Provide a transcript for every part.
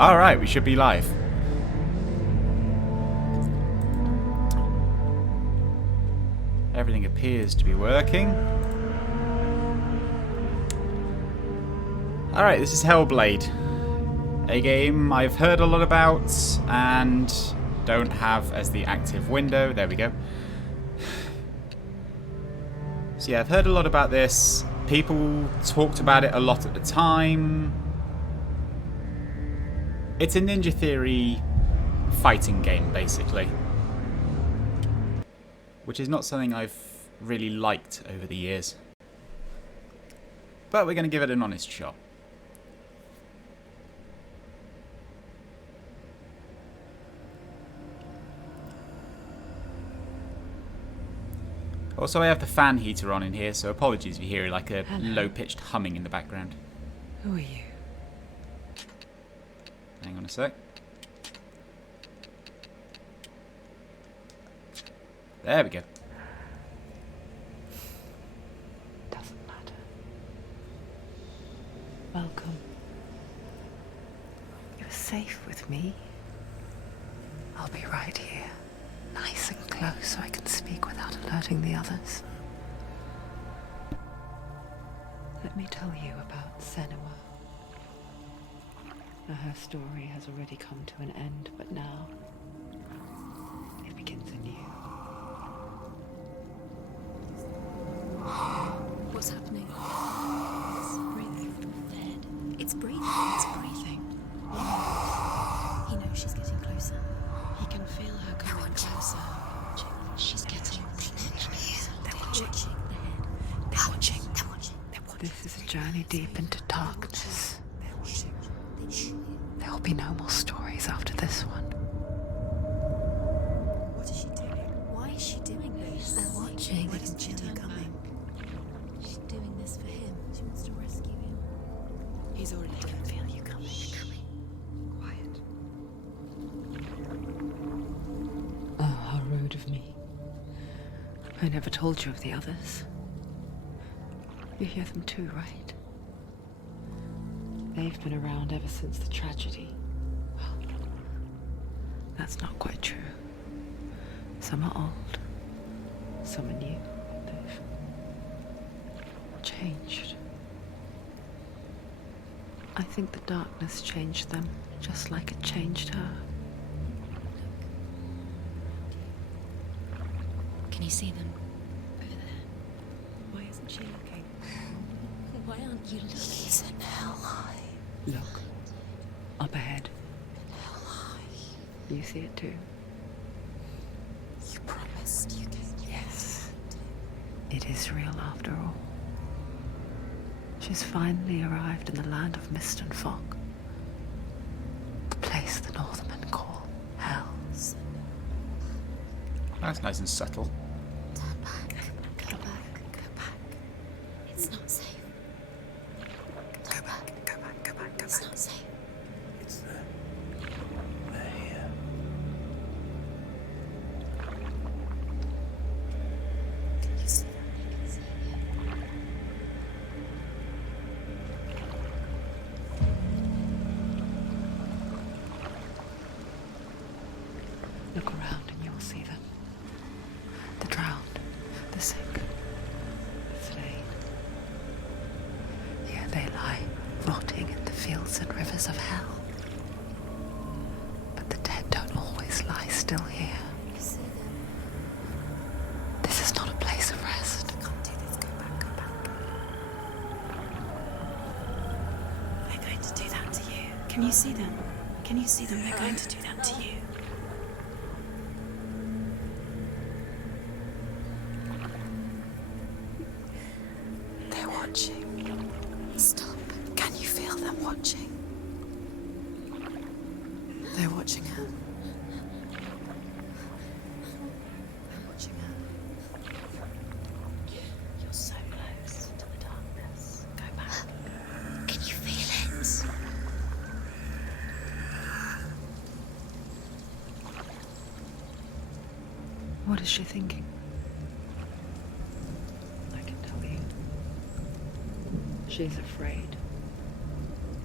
Alright, we should be live. Everything appears to be working. Alright, this is Hellblade. A game I've heard a lot about and don't have as the active window. There we go. So yeah, I've heard a lot about this. People talked about it a lot at the time. It's a Ninja Theory fighting game, basically. Which is not something I've really liked over the years. But we're going to give it an honest shot. Also, I have the fan heater on in here, so apologies if you hear like a low-pitched humming in the background. Who are you? Hang on a sec. There we go. Doesn't matter. Welcome. You're safe with me. I'll be right here, nice and close so I can speak without alerting the others. Let me tell you about Senua. Now, her story has already come to an end, but now it begins anew. What's happening? It's breathing. Dead. It's breathing. It's breathing. He knows she's getting closer. He can feel her coming closer. She's getting closer. They're watching. They're watching. They're watching. They're watching. This is a journey deep into darkness. They're watching. There will be no more stories after this one. What is she doing? Why is she doing this? They're watching. Why doesn't she turn coming? She's doing this for him. She wants to rescue him. He's already dead. I can feel you coming. Quiet. Oh, how rude of me. I never told you of the others. You hear them too, right? They've been around ever since the tragedy. Well, that's not quite true. Some are old, some are new. They've changed. I think the darkness changed them, just like it changed her. Can you see them? Over there. Why isn't she looking? Why aren't you looking? He's in hell high. Look. Up ahead. Hell high. You see it too? You promised you could. Yes. It is real after all. She's finally arrived in the land of mist and fog. The place the Northmen call Hell. That's nice and subtle. Turn back. Go back. Go back. It's not safe. Go back. Go back. Go back. Go it's back. Not safe. It's there. They're here. Can you see them? I can see it. Look around and you'll see them. The drowned, the sick, the slain. Here they lie, rotting in the fields and rivers of hell. But the dead don't always lie still here. You see them? This is not a place of rest. Can't do this. Go back. Go back. They're going to do that to you. Can you see them? Can you see them? They're going to do that to you. They're watching. Stop. Can you feel them watching? They're watching her. I'm watching her. You're so close to the darkness. Go back. Can you feel it? What is she thinking? I can tell you. She's afraid.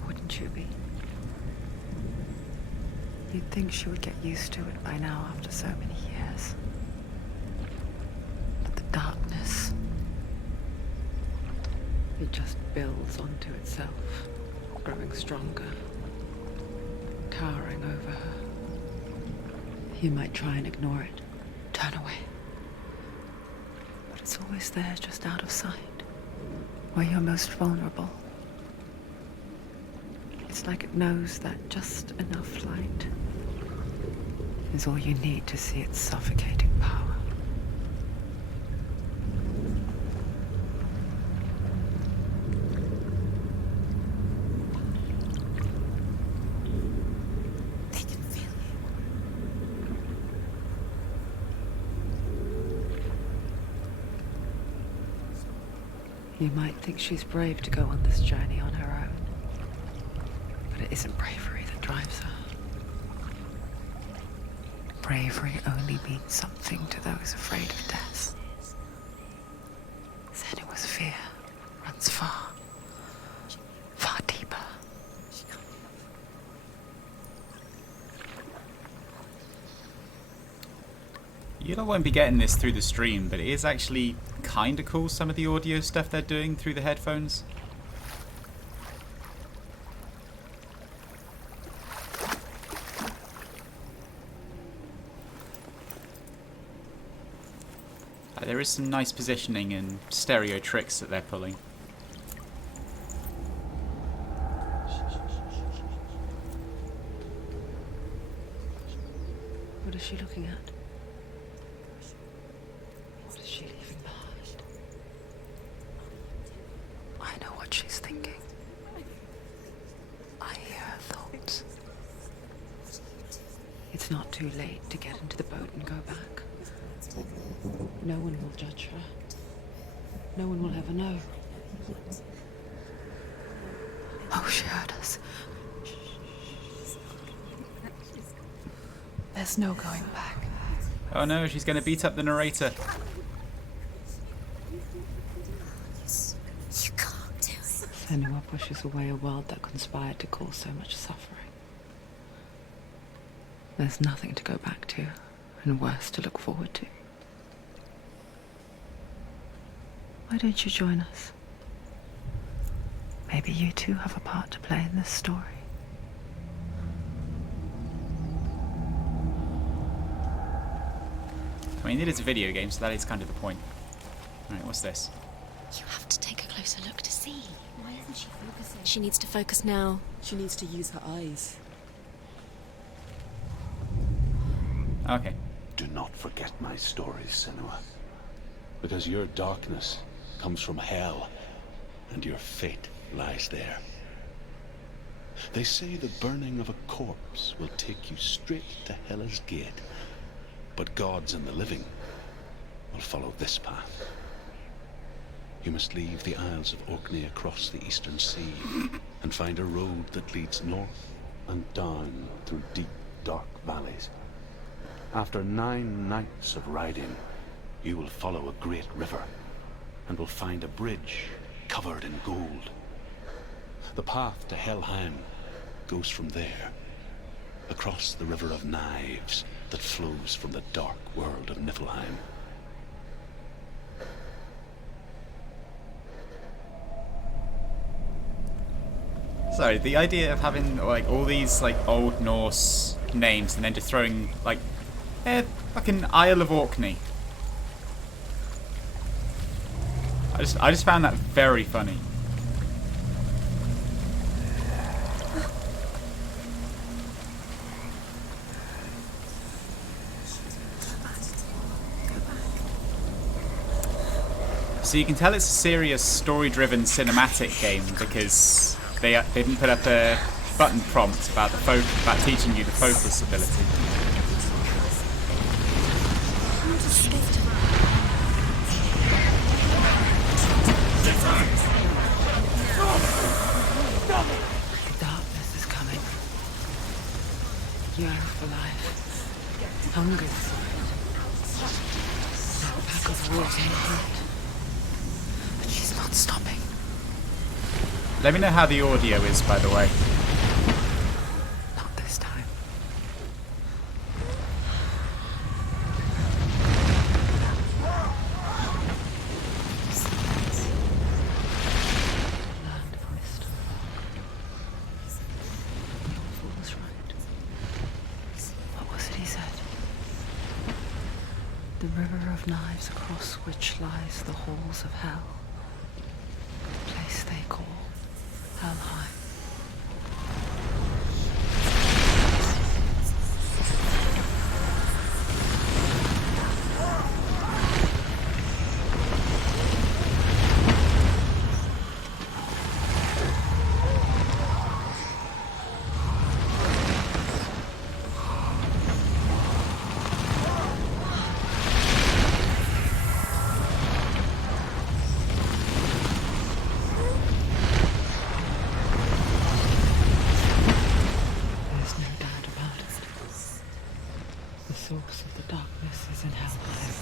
Wouldn't you be? You'd think she would get used to it by now after so many years. But the darkness, it just builds onto itself, growing stronger, towering over her. You might try and ignore it, turn away. But it's always there, just out of sight, where you're most vulnerable. It's like it knows that just enough light is all you need to see its suffocating power. They can feel You might think she's brave to go on this journey on her own. But it isn't bravery that drives her. Bravery only means something to those afraid of death. Then it was fear, runs far, far deeper. You won't be getting this through the stream, but it is actually kind of cool, some of the audio stuff they're doing through the headphones. There is some nice positioning and stereo tricks that they're pulling. What is she looking at? What is she leaving behind? I know what she's thinking. I hear her thoughts. It's not too late to get into the boat and go back. No one will judge her. No one will ever know. Oh, she heard us. There's no going back. Oh no, she's going to beat up the narrator. You can't do it. Senua pushes away a world that conspired to cause so much suffering. There's nothing to go back to, and worse to look forward to. Why don't you join us? Maybe you too have a part to play in this story. I mean, it is a video game, so that is kind of the point. Alright, what's this? You have to take a closer look to see. Why isn't she focusing? She needs to focus now. She needs to use her eyes. Okay. Do not forget my stories, Senua. Because your darkness comes from hell, and your fate lies there. They say the burning of a corpse will take you straight to Hela's gate, but gods and the living will follow this path. You must leave the Isles of Orkney across the eastern sea, and find a road that leads north and down through deep, dark valleys. After 9 nights of riding, you will follow a great river, and will find a bridge covered in gold. The path to Helheim goes from there, across the river of knives that flows from the dark world of Niflheim. So, the idea of having like all these like Old Norse names and then just throwing like fucking Isle of Orkney. I just found that very funny. So you can tell it's a serious story-driven cinematic game because they didn't put up a button prompt about about teaching you the focus ability. The darkness is coming. Yearn for life. Hungers for it. Like a pack of wolves in the hunt. But she's not stopping. Let me know how the audio is, by the way. Not this time. of knives across which lies the halls of hell. A place they call Helheim. The source of the darkness is in Helheim,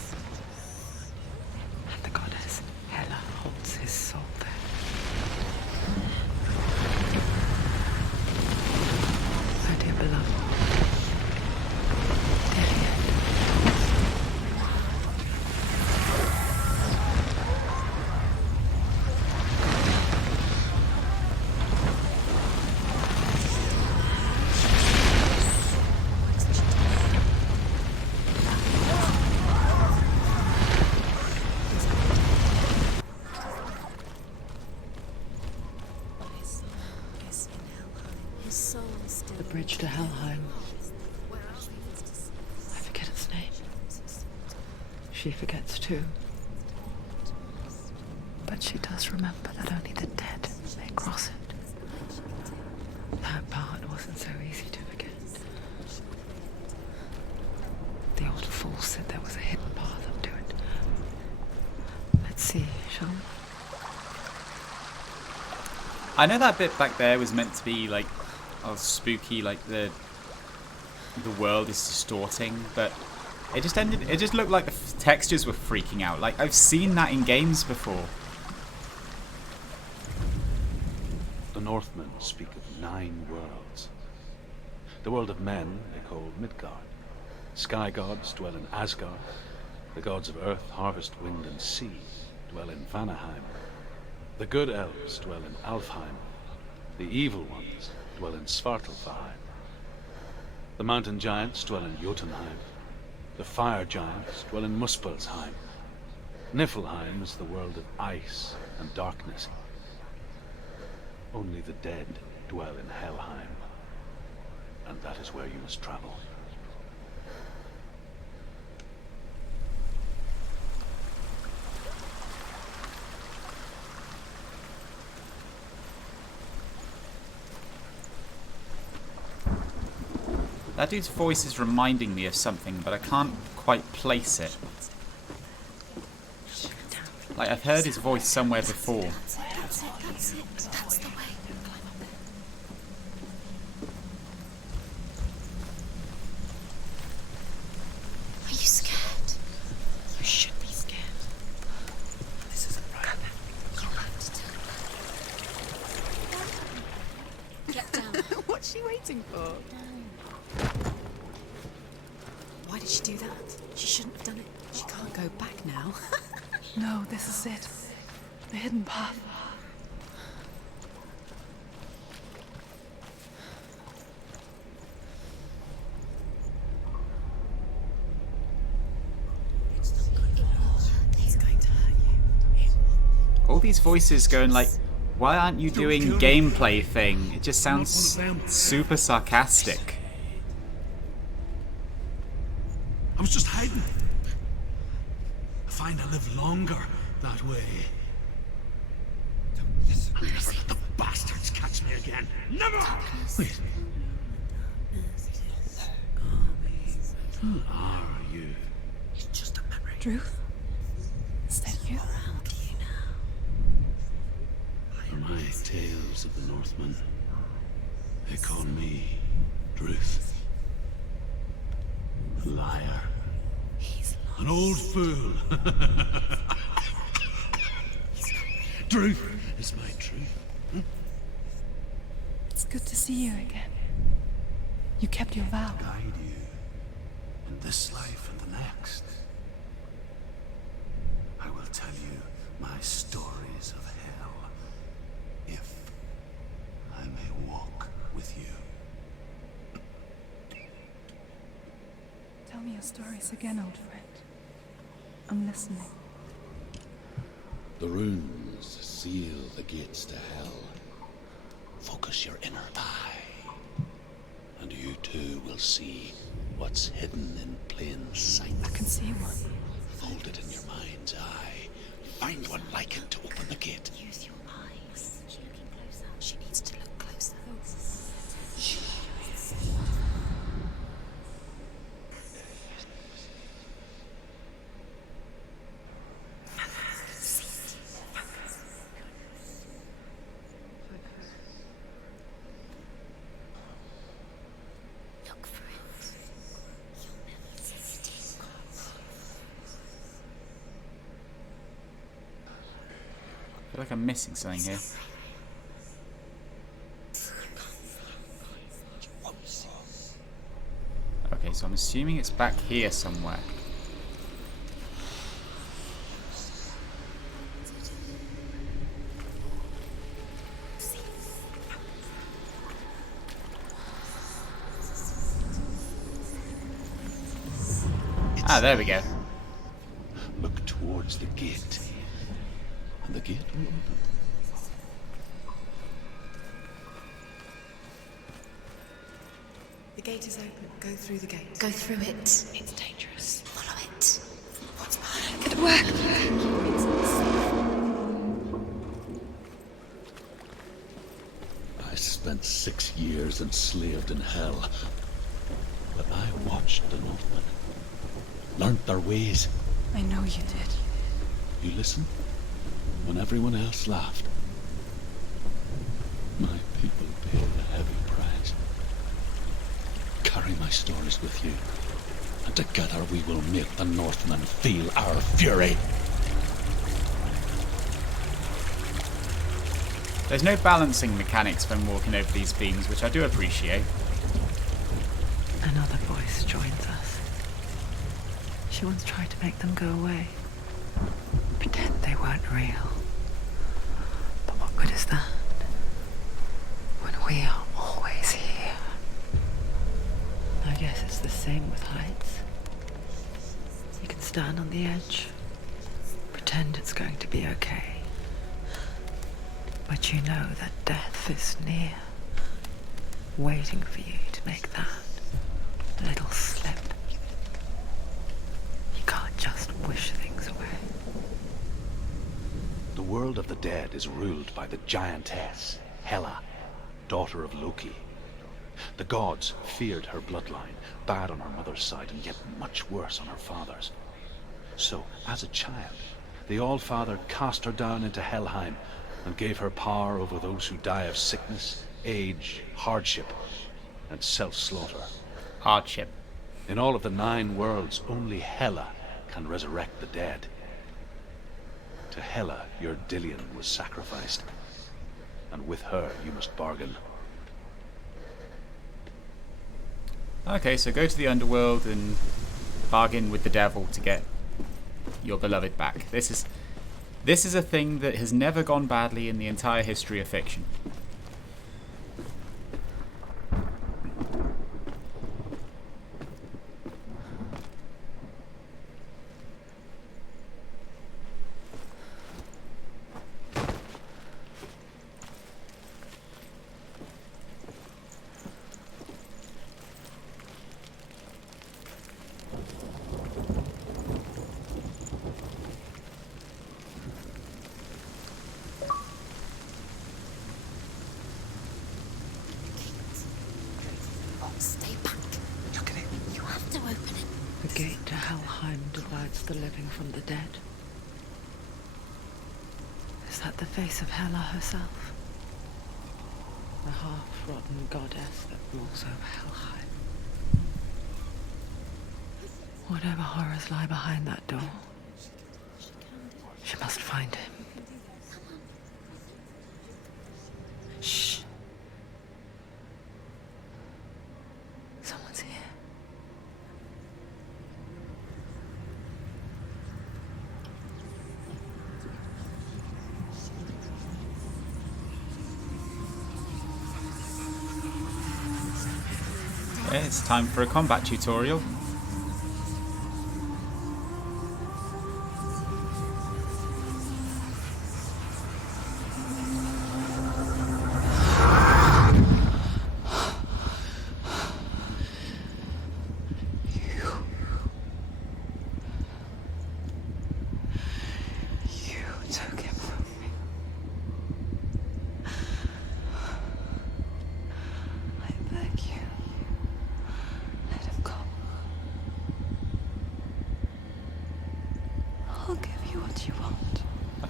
and the goddess Hela holds his soul there. My dear beloved, Iliad. The bridge to Helheim. I forget its name. She forgets too. But she does remember that only the dead may cross it. That part wasn't so easy to forget. The old fool said there was a hidden path up to it. Let's see, shall we? I know that bit back there was meant to be like, oh, spooky, like the world is distorting, but it just looked like the textures were freaking out. Like, I've seen that in games before. The Northmen speak of 9 worlds. The world of men they call Midgard. Sky gods dwell in Asgard. The gods of earth, harvest, wind, and sea dwell in Vanaheim. The good elves dwell in Alfheim. The evil ones dwell in Svartalfheim. The mountain giants dwell in Jotunheim. The fire giants dwell in Muspelheim. Niflheim is the world of ice and darkness. Only the dead dwell in Helheim, and that is where you must travel. That dude's voice is reminding me of something, but I can't quite place it. Like, I've heard his voice somewhere before. That's the way. Are you scared? You should be scared. This isn't right. You have to turn back. Get down. What's she waiting for? Why did she do that? She shouldn't have done it. She can't go back now. No, this is it. The hidden path. He's going to hurt you. All these voices going like, why aren't you doing gameplay thing? It just sounds super sarcastic. I was just hiding. I find I live longer that way. I'll never let the bastards catch me again. Never! Wait. Who are you? It's just a memory. Drew? Is that you? For my tales of the Northmen, they call me Druth. A liar. An old fool. Druth is my truth. It's good to see you again. You kept your vow. Guide you in this life and the next. I will tell you my stories of hell, if I may walk with you. Tell me your stories again, old friend. I'm listening. The runes seal the gates to hell. Focus your inner eye, and you too will see what's hidden in plain sight. I can see one. Hold it in your mind's eye. Find one like it to open the gate. Use your eyes. She's looking closer. She needs to look closer. Look for it. You'll never see it. I feel like I'm missing something here. Okay, so I'm assuming it's back here somewhere. Ah, there we go. Look towards the gate, and the gate will open. The gate is open. Go through the gate. Go through it. It's dangerous. Follow it. What's behind? Good work. I spent 6 years enslaved in hell, but I watched the Northmen, learnt their ways. I know you did. You listen when everyone else laughed. My people paid a heavy price. Carry my stories with you, and together we will make the Northmen feel our fury. There's no balancing mechanics when walking over these beams, which I do appreciate. Another voice joins us. She once tried to make them go away. Pretend they weren't real. But what good is that? When we are always here. I guess it's the same with heights. You can stand on the edge, pretend it's going to be okay. But you know that death is near, waiting for you to make that little slip. You can't just wish things away. The world of the dead is ruled by the giantess, Hela, daughter of Loki. The gods feared her bloodline, bad on her mother's side and yet much worse on her father's. So, as a child, the All-Father cast her down into Helheim and gave her power over those who die of sickness, age, hardship, and self-slaughter. Hardship. In all of the 9 worlds, only Hela can resurrect the dead. To Hela, your Dillion was sacrificed, and with her you must bargain. Okay, so go to the underworld and bargain with the devil to get your beloved back. This is a thing that has never gone badly in the entire history of fiction. Stay back. Look at it. You have to open it. The gate to Helheim divides the living from the dead. Is that the face of Hela herself? The half-rotten goddess that rules over Helheim. Whatever horrors lie behind that door, she must find him. Shh. Someone's here. Okay, it's time for a combat tutorial.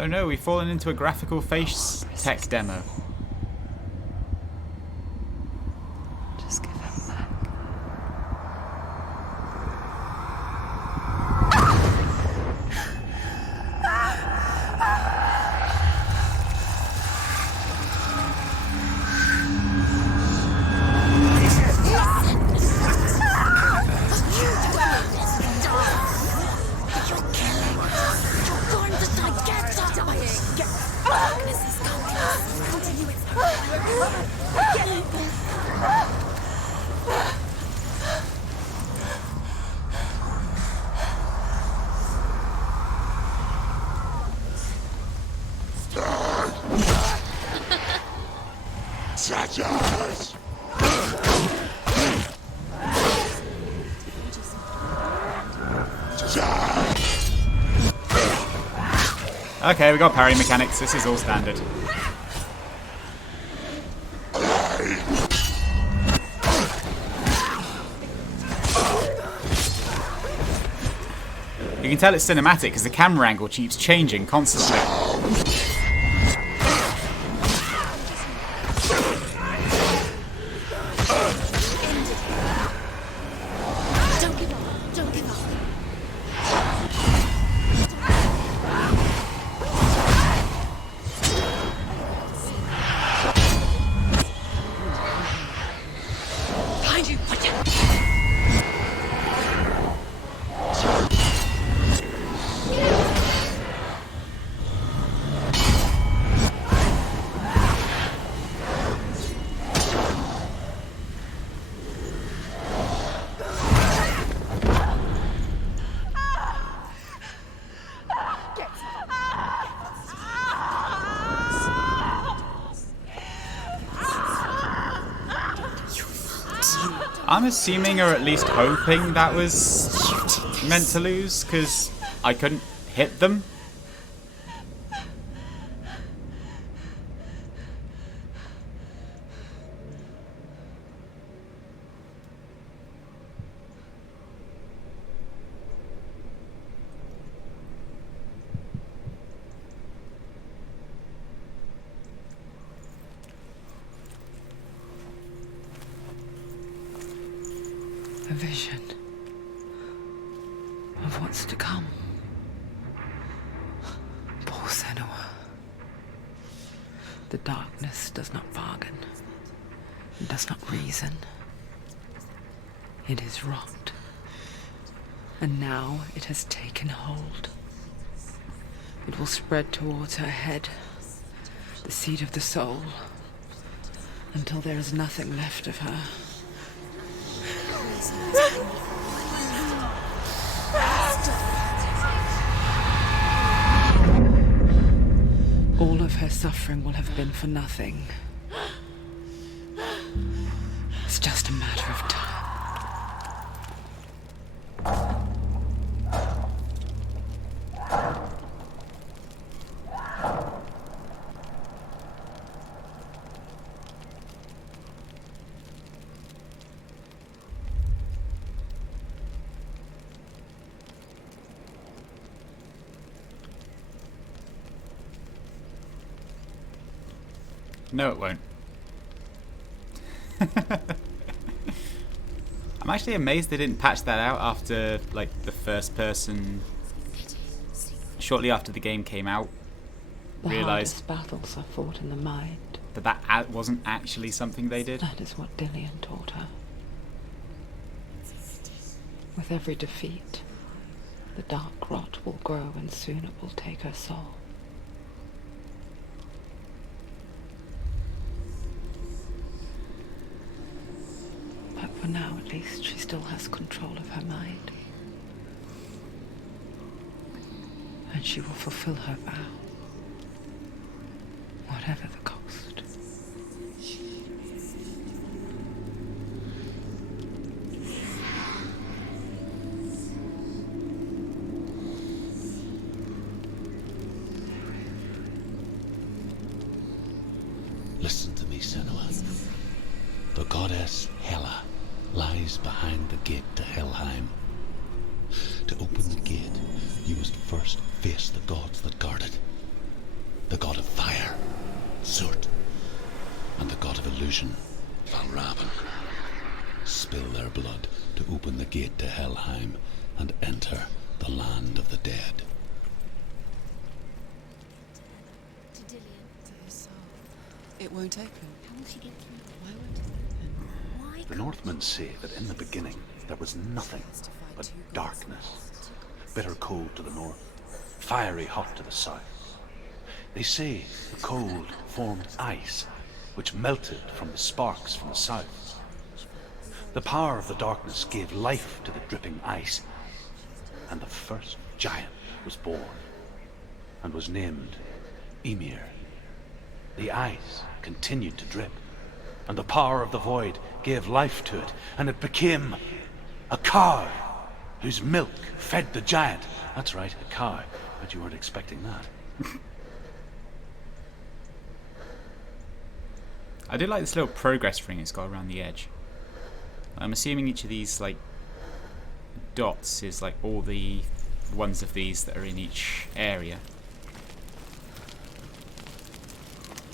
Oh no, we've fallen into a graphical face tech demo. Just give him back. Okay, we got parry mechanics. This is all standard. You can tell it's cinematic because the camera angle keeps changing constantly. Don't give up. Don't give up. Behind you. Watch out. I'm assuming, or at least hoping, that was meant to lose, because I couldn't hit them. A vision of what's to come. Poor Senua. The darkness does not bargain. It does not reason. It is rot. And now it has taken hold. It will spread towards her head, the seat of the soul, until there is nothing left of her. All of her suffering will have been for nothing. It's just a matter of time. No, it won't. I'm actually amazed they didn't patch that out after, like, the first person... Shortly after the game came out. The Realised hardest battles are fought in the mind. that wasn't actually something they did. That is what Dillian taught her. With every defeat, the dark rot will grow and soon it will take her soul. But for now, at least, she still has control of her mind. And she will fulfill her vow, whatever the cost. Listen to me, Senua. The goddess Hela lies behind the gate to Helheim. To open the gate, you must first face the gods that guard it. the god of fire, Surt, and the god of illusion, Valravan, spill their blood to open the gate to Helheim and enter the land of the dead. To Dillian. To his soul. It won't open. How will she get through? Why won't it open? Why? The Northmen say that in the beginning there was nothing but darkness. Bitter cold to the north, fiery hot to the south. They say the cold formed ice, which melted from the sparks from the south. The power of the darkness gave life to the dripping ice, and the first giant was born, and was named Ymir. The ice continued to drip, and the power of the void gave life to it, and it became a cow, whose milk fed the giant. That's right, a cow. Bet you weren't expecting that. I do like this little progress ring it's got around the edge. I'm assuming each of these like dots is like all the ones of these that are in each area.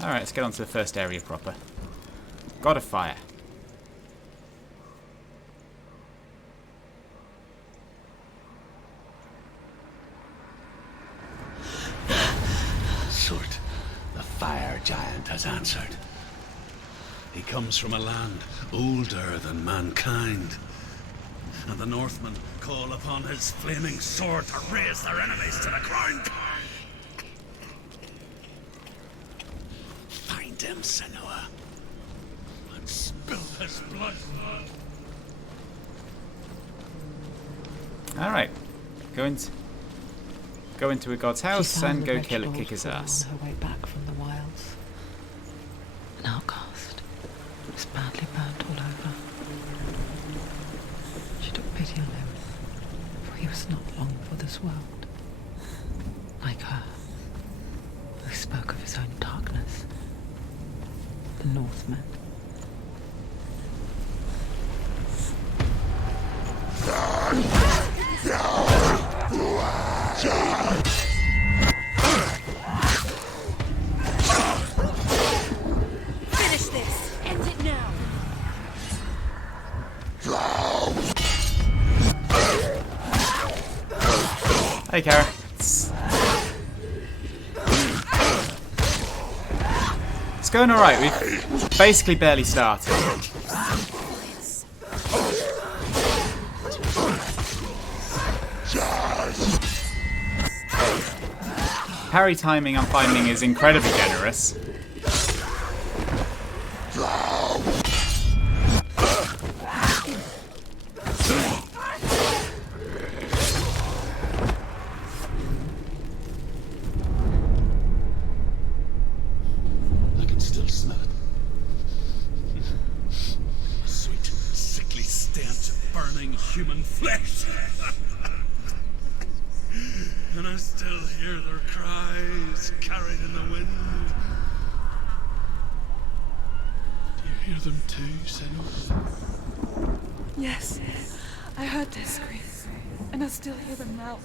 Alright, let's get on to the first area proper. God of Fire. Surt, the fire giant, has answered. He comes from a land older than mankind, and the Northmen call upon his flaming sword to raise their enemies to the ground. Find him, Senua, and spill his blood. Alright. Go into a god's house She found and the go kick vegetables his fall ass. on her way back from the wilds. An outcast. Was badly burnt all over. She took pity on him, for he was not long for this world. Like her, who spoke of his own darkness. The Northmen. Finish this! End it now! Hey, Kara. It's going alright. We've basically barely started. Parry timing, I'm finding, is incredibly generous. I can still smell it. A sweet, sickly stench of burning human flesh. And I still hear their cries carried in the wind. Do you hear them too, Senua? Yes, I heard their screams, and I still hear them now.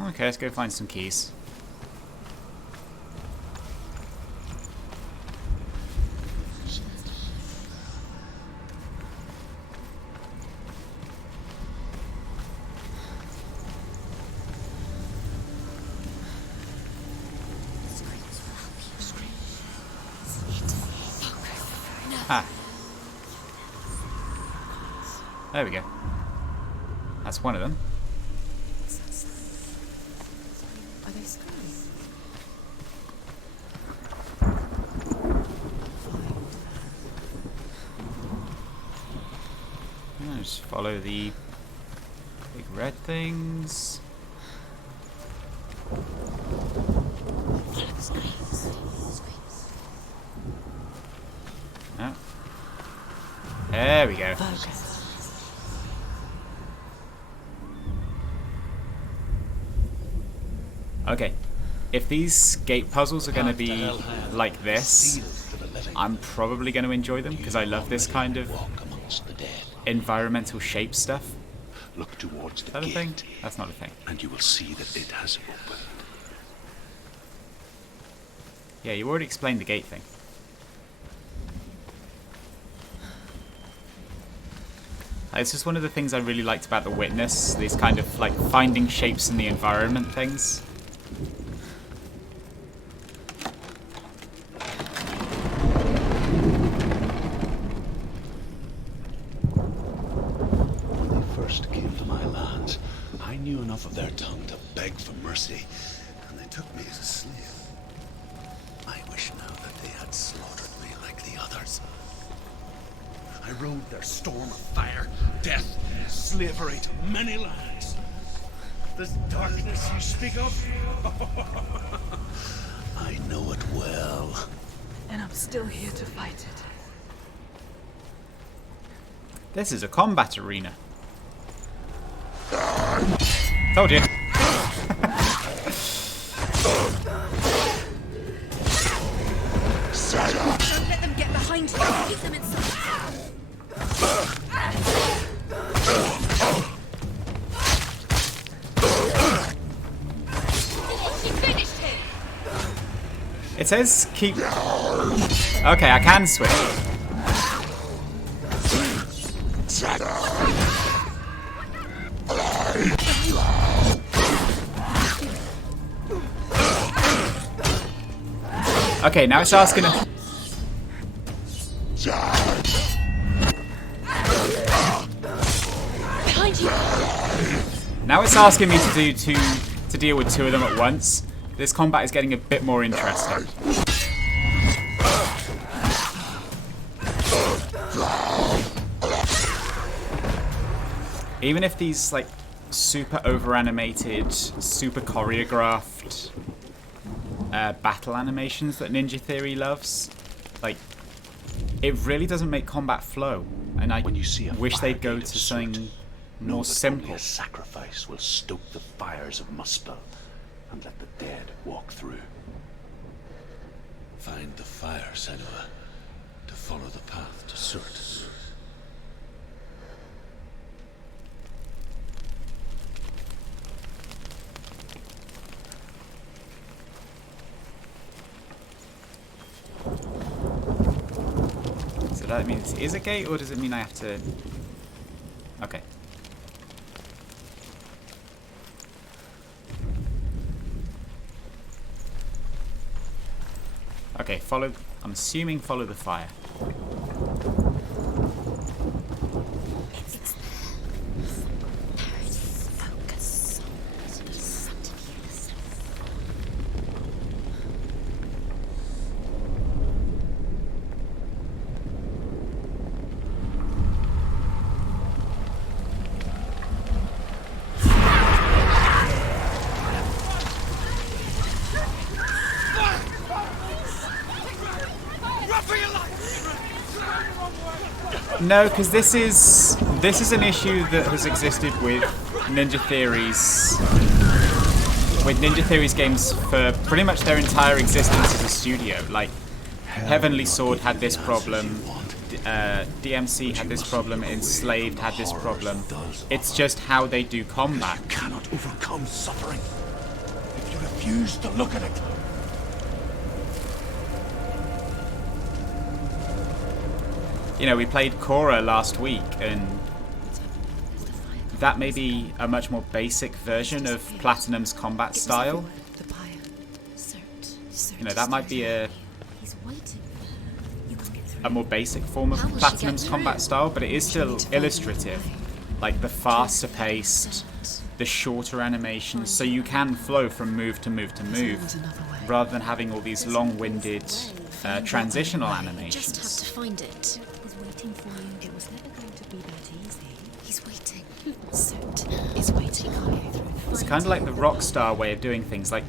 Okay, let's go find some keys. Ah. There we go. That's one of them. Are they screaming? Just follow the big red things. Oh. There we go. Focus. Okay. If these gate puzzles are going to be like this, I'm probably going to enjoy them because I love this kind of Walk amongst the dead. environmental shape stuff. Look towards Is the that a thing? gate, That's not a thing. and you will see that it has opened. Yeah, you already explained the gate thing. It's just one of the things I really liked about The Witness. These kind of like finding shapes in the environment things. When they first came to my lands, I knew enough of their tongue to beg for mercy, and they took me as a slave. I wish now that they had slaughtered me like the others. I rode their storm of fire, death, slavery to many lands. This darkness you speak of, I know it well. And I'm still here to fight it. This is a combat arena. Told you. Don't let them get behind you. Keep them inside. She finished him. It says keep... Okay, I can switch. Okay, now it's asking... Behind you. Now it's asking me to deal with two of them at once. This combat is getting a bit more interesting. Even if these like super over animated, super choreographed battle animations that Ninja Theory loves, like it really doesn't make combat flow. And I When you see a wish fire they'd go gate to of something soot, know more that simple. only a sacrifice will stoke the fires of Muspel and let the dead walk through. Find the fire, Senua, to follow the path to Surt. So that means it is a gate, or does it mean I have to... Okay. Okay, follow... I'm assuming follow the fire. It's there. There it is. Focus. Something here. No, because this is an issue that has existed with Ninja Theory's games for pretty much their entire existence as a studio. Like Heavenly Sword had this problem, DMC had this problem, Enslaved had this problem. It's just how they do combat. You cannot overcome suffering if you refuse to look at it. You know, we played Korra last week, and that may be a much more basic version of Platinum's combat style. The pyre. Surt. You know, that might be a He's waiting. You can get through. a more basic form of How will she Platinum's get combat through? style, but it is She still needs to find illustrative. another way. Like the faster paced, the shorter animations, so you can flow from move to move to move, always another way. rather than having all these long-winded transitional You just have animations. to find it. He's waiting for you. It was never going to be that easy. He's waiting. Surt is waiting. It's kind of like the Rockstar way of doing things. Like,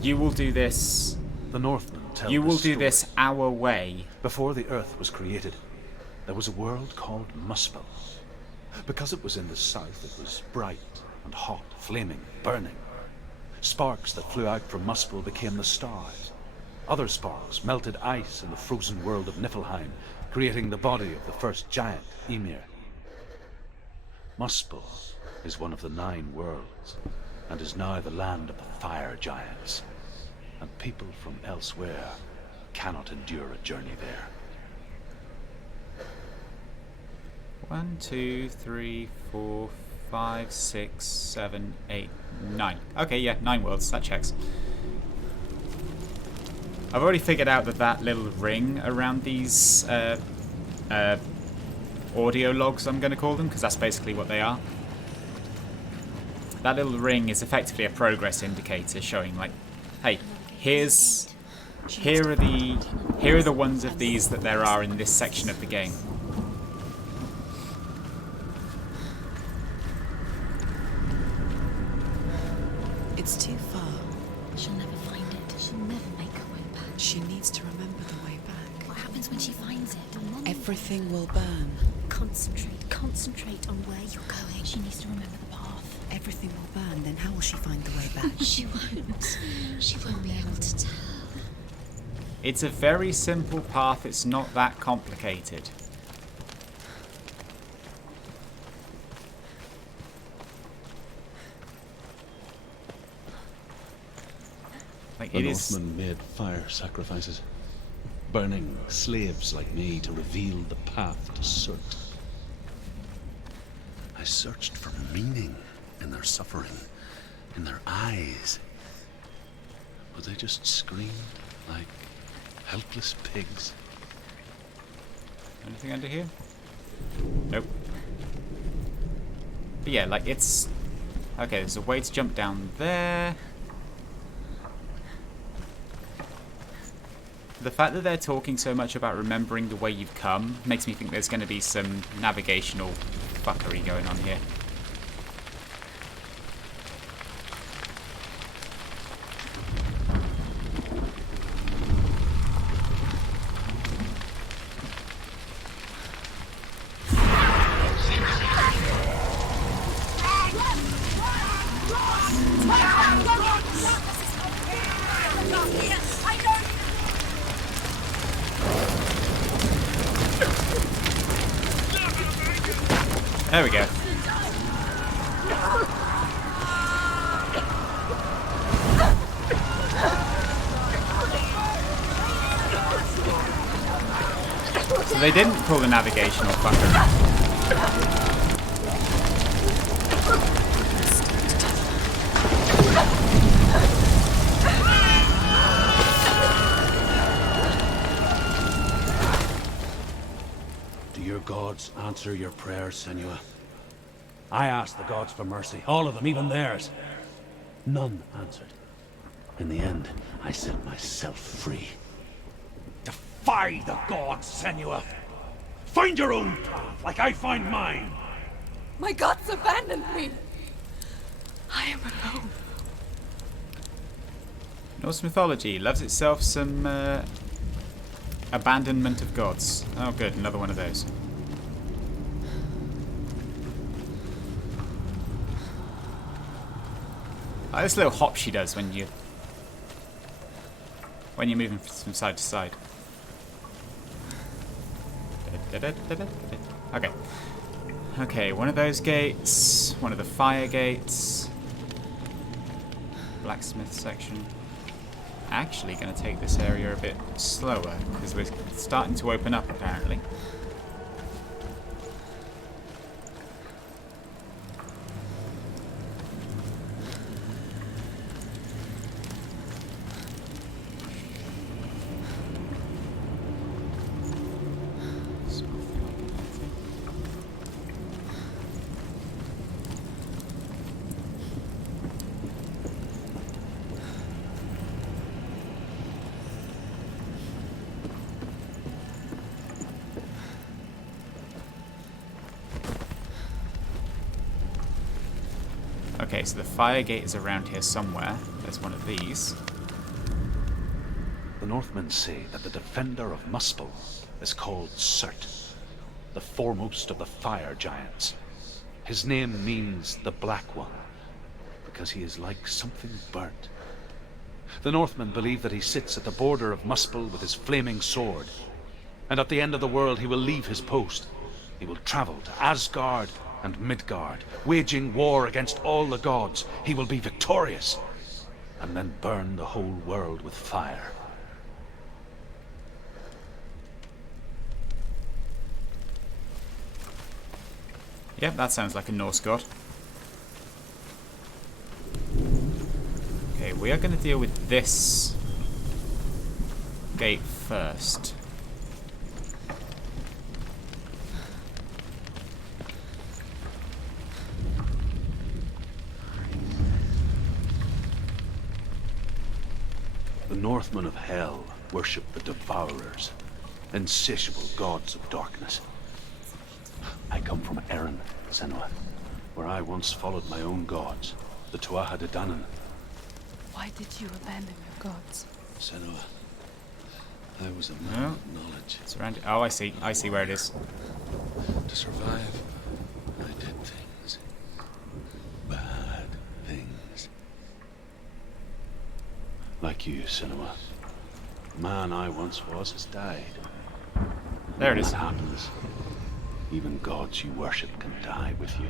you will do this. The Northmen tell You will this do story. this our way. Before the Earth was created, there was a world called Muspel. Because it was in the south, it was bright and hot, flaming, burning. Sparks that flew out from Muspel became the stars. Other sparks melted ice in the frozen world of Niflheim, creating the body of the first giant, Ymir. Muspel is one of the 9 worlds, and is now the land of the fire giants. And people from elsewhere cannot endure a journey there. 1, 2, 3, 4, 5, 6, 7, 8, 9. Okay, yeah, 9 worlds. That checks. I've already figured out that little ring around these audio logs, I'm going to call them, because that's basically what they are. That little ring is effectively a progress indicator showing, like, hey, here are the ones of these that there are in this section of the game. It's too far. She'll never find it. She'll never make her way back. She needs to remember the way back. What happens when she finds it? And then Everything will burn. Concentrate on where you're going. She needs to remember the path. Everything will burn, then how will she find the way back? She won't. She won't be able to tell. It's a very simple path. It's not that complicated. Like The it is. Northmen made fire sacrifices, burning slaves like me to reveal the path to Surt. I searched for meaning in their suffering, in their eyes. But they just screamed like helpless pigs. Anything under here? Nope. But yeah, like it's... Okay, there's a way to jump down there. The fact that they're talking so much about remembering the way you've come makes me think there's going to be some navigational fuckery going on here. There we go. So they didn't pull the navigational fucker. Do your gods answer your prayers, Senua? I asked the gods for mercy, all of them, even theirs. None answered. In the end, I set myself free. Defy the gods, Senua! Find your own path, like I find mine! My gods abandoned me. I am alone. Norse mythology loves itself some abandonment of gods. Oh good, another one of those. I like this little hop she does when you're moving from side to side. Okay. Okay, one of those gates, one of the fire gates, blacksmith section. Actually going to take this area a bit slower because we're starting to open up apparently. Okay, so the fire gate is around here somewhere. There's one of these. The Northmen say that the defender of Muspel is called Surt, the foremost of the fire giants. His name means the Black One, because he is like something burnt. The Northmen believe that he sits at the border of Muspel with his flaming sword, and at the end of the world he will leave his post. He will travel to Asgard and Midgard, waging war against all the gods. He will be victorious. and then burn the whole world with fire. Yep, that sounds like a Norse god. Okay, we are going to deal with this gate first. The Northmen of Hell worship the Devourers, insatiable gods of darkness. I come from Erin, Senua, where I once followed my own gods, the Tuatha De Danann. Why did you abandon your gods? Senua, I was a man of knowledge. Surrounded. Oh, I see. I see where it is. To survive, I did things. Bad things. Like you, Senua. The man I once was has died. There it When is. that happens, even gods you worship can die with you.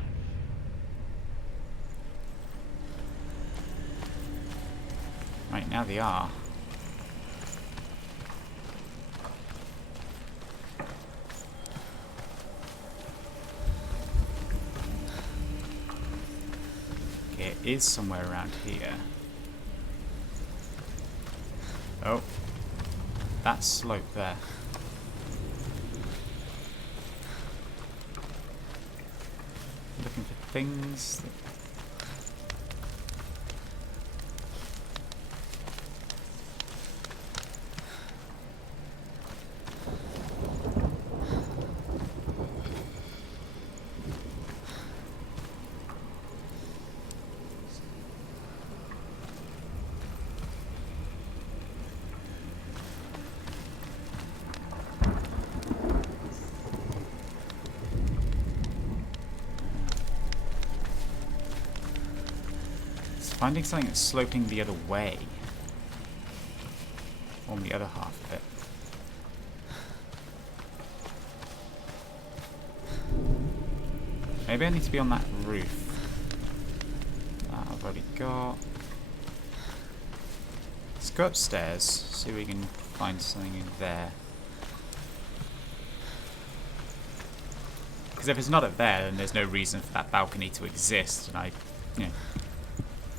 Right, now they are. Okay, it is somewhere around here. Oh. That slope there. Looking for things. Finding something that's sloping the other way. On the other half of it. Maybe I need to be on that roof. That I've already got. Let's go upstairs, see if we can find something in there. Because if it's not up there, then there's no reason for that balcony to exist, and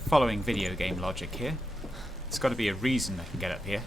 following video game logic here. There's got to be a reason I can get up here.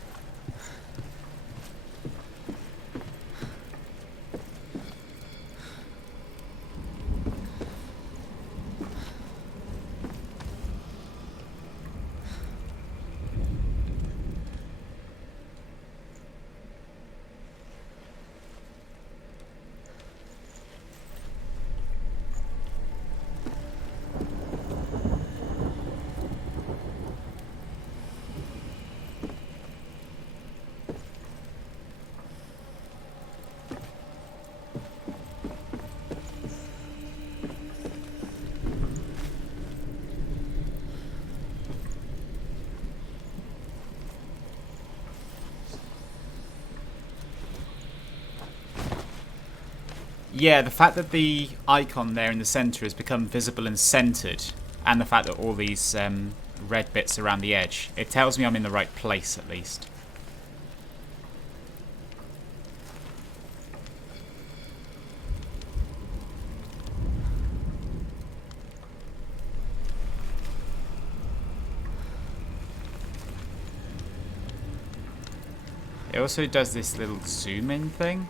Yeah, the fact that the icon there in the centre has become visible and centred, and the fact that all these red bits around the edge, it tells me I'm in the right place at least. It also does this little zoom in thing.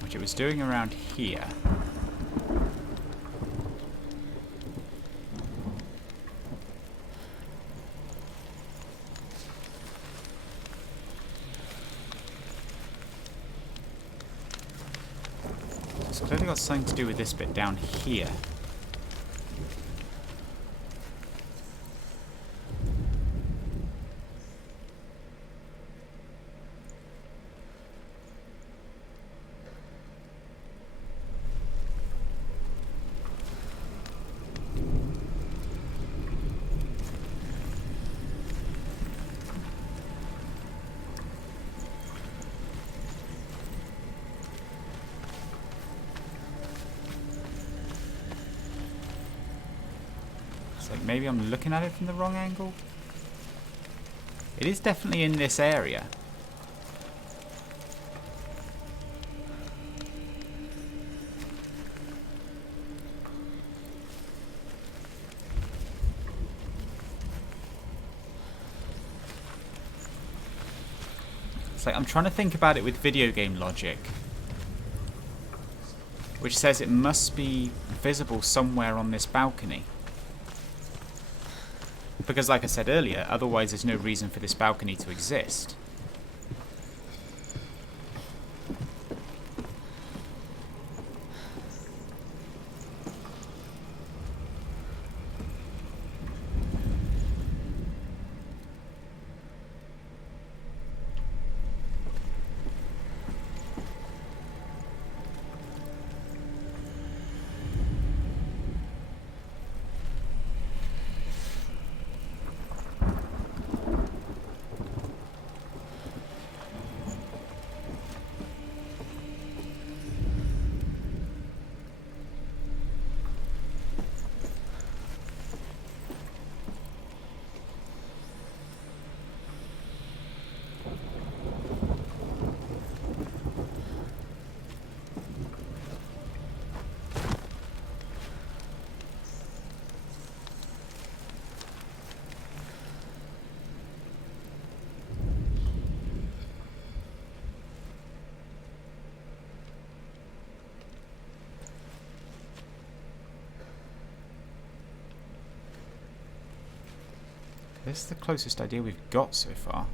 Which it was doing around here. It's clearly got something to do with this bit down here. So maybe I'm looking at it from the wrong angle. It is definitely in this area. It's like I'm trying to think about it with video game logic, which says it must be visible somewhere on this balcony. Because like I said earlier, otherwise there's no reason for this balcony to exist. This is the closest idea we've got so far.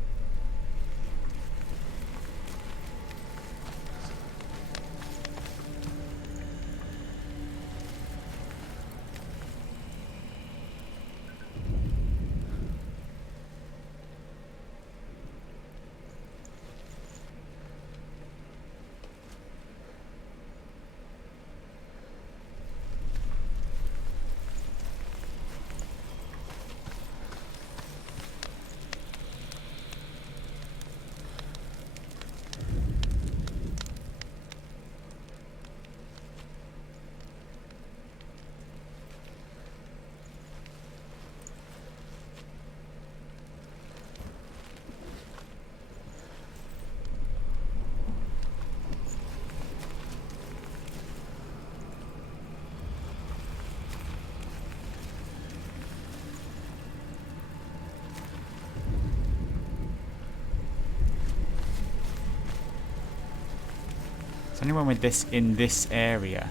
Is anyone with this in this area?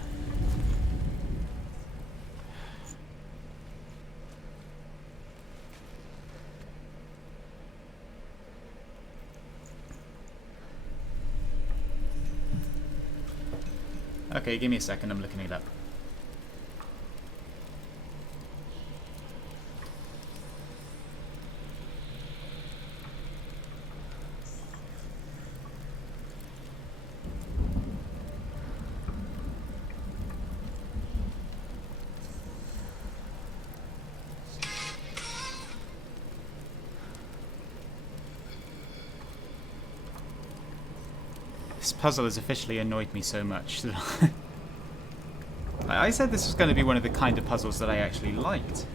Okay, give me a second, I'm looking it up. This puzzle has officially annoyed me so much that I said this was going to be one of the kind of puzzles that I actually liked.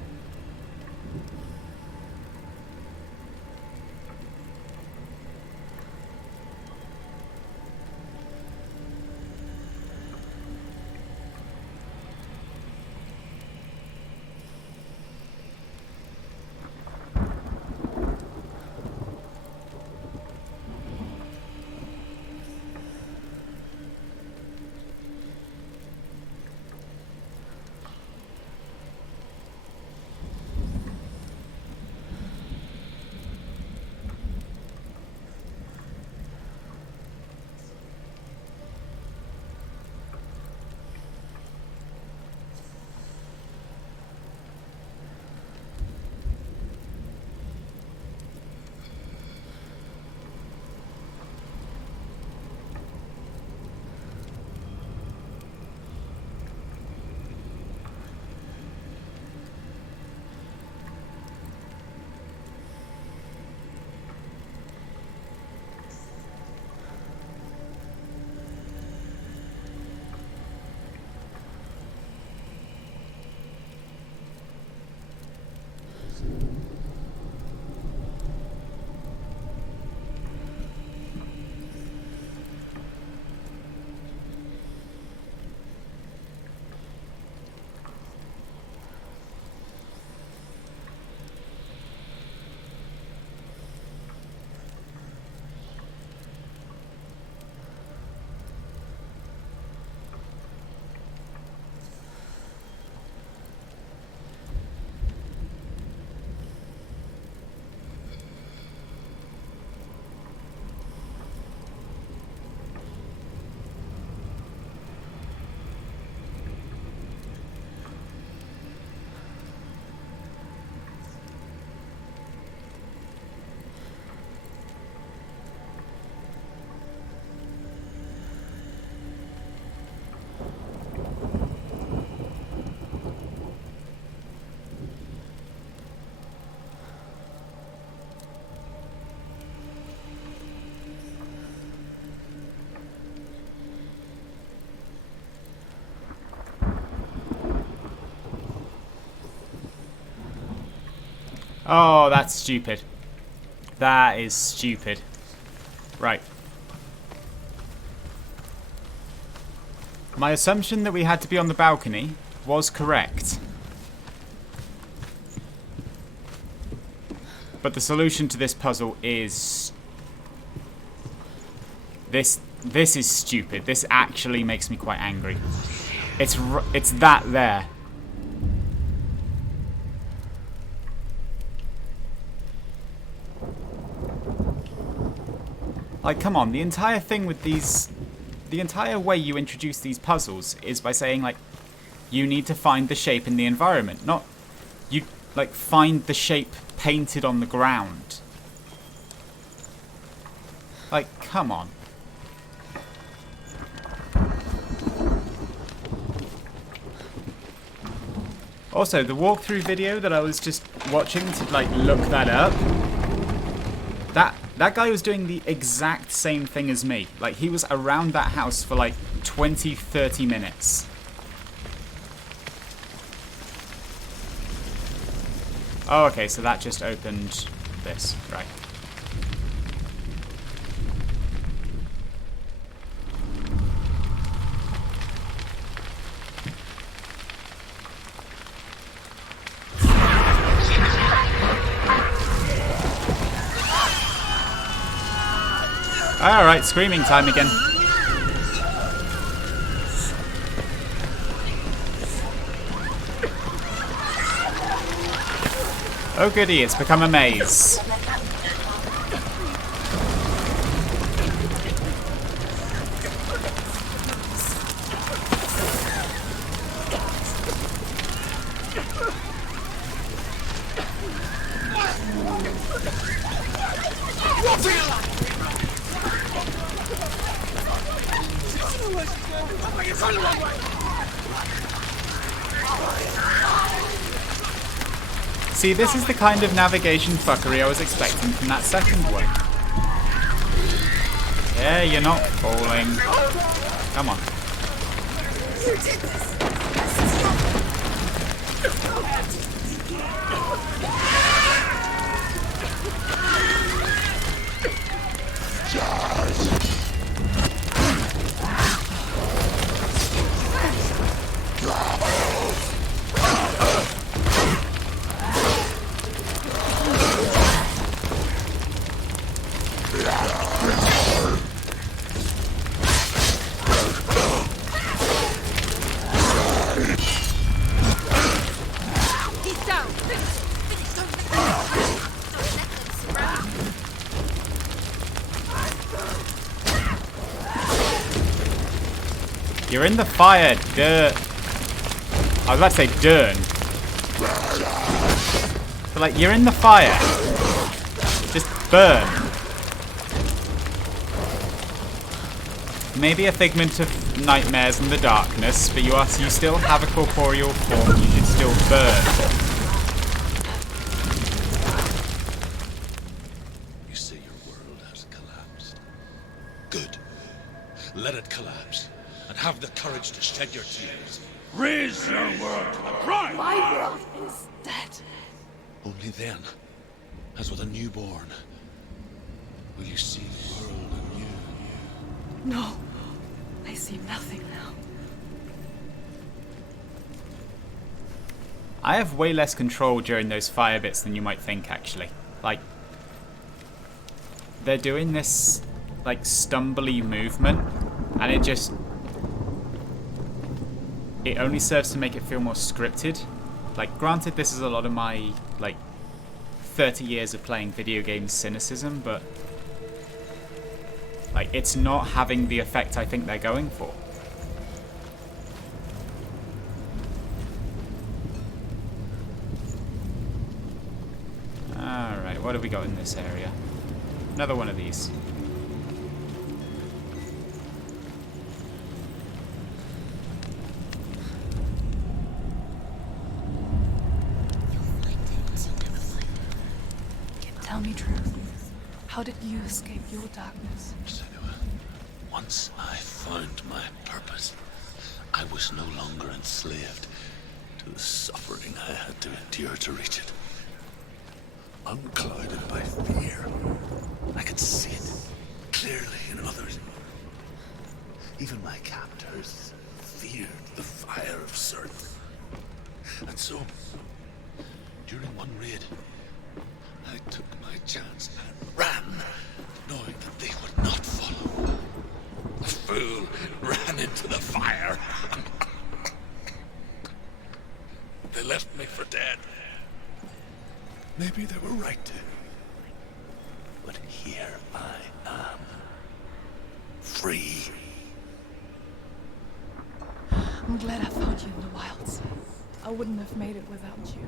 Oh, that's stupid. That is stupid. Right. My assumption that we had to be on the balcony was correct. But the solution to this puzzle is... This is stupid. This actually makes me quite angry. It's that there. Like, come on, the entire thing with these... The entire way you introduce these puzzles is by saying, like, you need to find the shape in the environment. Not, you, like, find the shape painted on the ground. Like, come on. Also, the walkthrough video that I was just watching to, like, look that up, that guy was doing the exact same thing as me. Like, he was around that house for, like, 20, 30 minutes. Oh, okay, so that just opened this, right. Alright, screaming time again. Oh goody, it's become a maze. See, this is the kind of navigation fuckery I was expecting from that second one. Yeah, you're not falling. Come on. You're in the fire, dirt. I was about to say dern. But like, you're in the fire. Just burn. Maybe a figment of nightmares in the darkness, but you still have a corporeal form. You should still burn. You say your world has collapsed. Good. Let it collapse. And have the courage to shed your tears. Raise your world to the prime! My world is dead. Only then, as with a newborn, will you see the world anew. No, I see nothing now. I have way less control during those fire bits than you might think, actually. Like, they're doing this, like, stumbly movement, and it only serves to make it feel more scripted. Like, granted, this is a lot of my, like, 30 years of playing video games cynicism, but, like, it's not having the effect I think they're going for. Alright, what have we got in this area? Another one of these. Tell me truth. How did you escape your darkness? Senua, once I found my purpose, I was no longer enslaved to the suffering I had to endure to reach it. unclouded by fear. I could see it clearly in others. Even my captors feared the fire of Cirth. And so, during one raid, I took my chance and ran, knowing that they would not follow. The fool ran into the fire. They left me for dead. Maybe they were right to. But here I am. Free. I'm glad I found you in the wilds. I wouldn't have made it without you.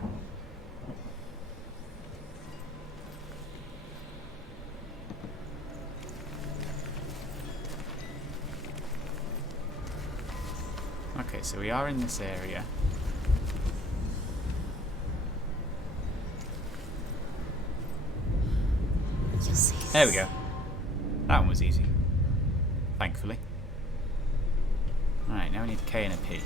Okay, so we are in this area. You'll see. There we go. That one was easy. Thankfully. Alright, now we need a K and a P.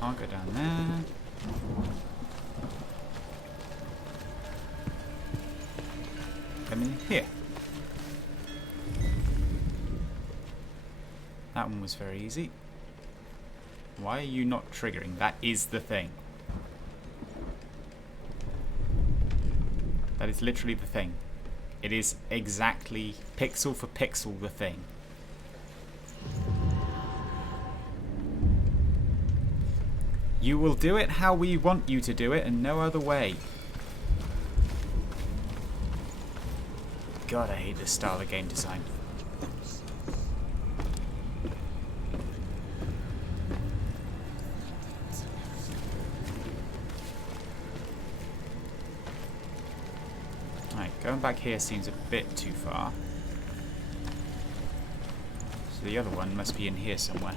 Can't go down there. Come in here. That one was very easy. Why are you not triggering? That is the thing. That is literally the thing. It is exactly pixel for pixel the thing. You will do it how we want you to do it and no other way. God, I hate this style of game design. Alright, going back here seems a bit too far. So the other one must be in here somewhere.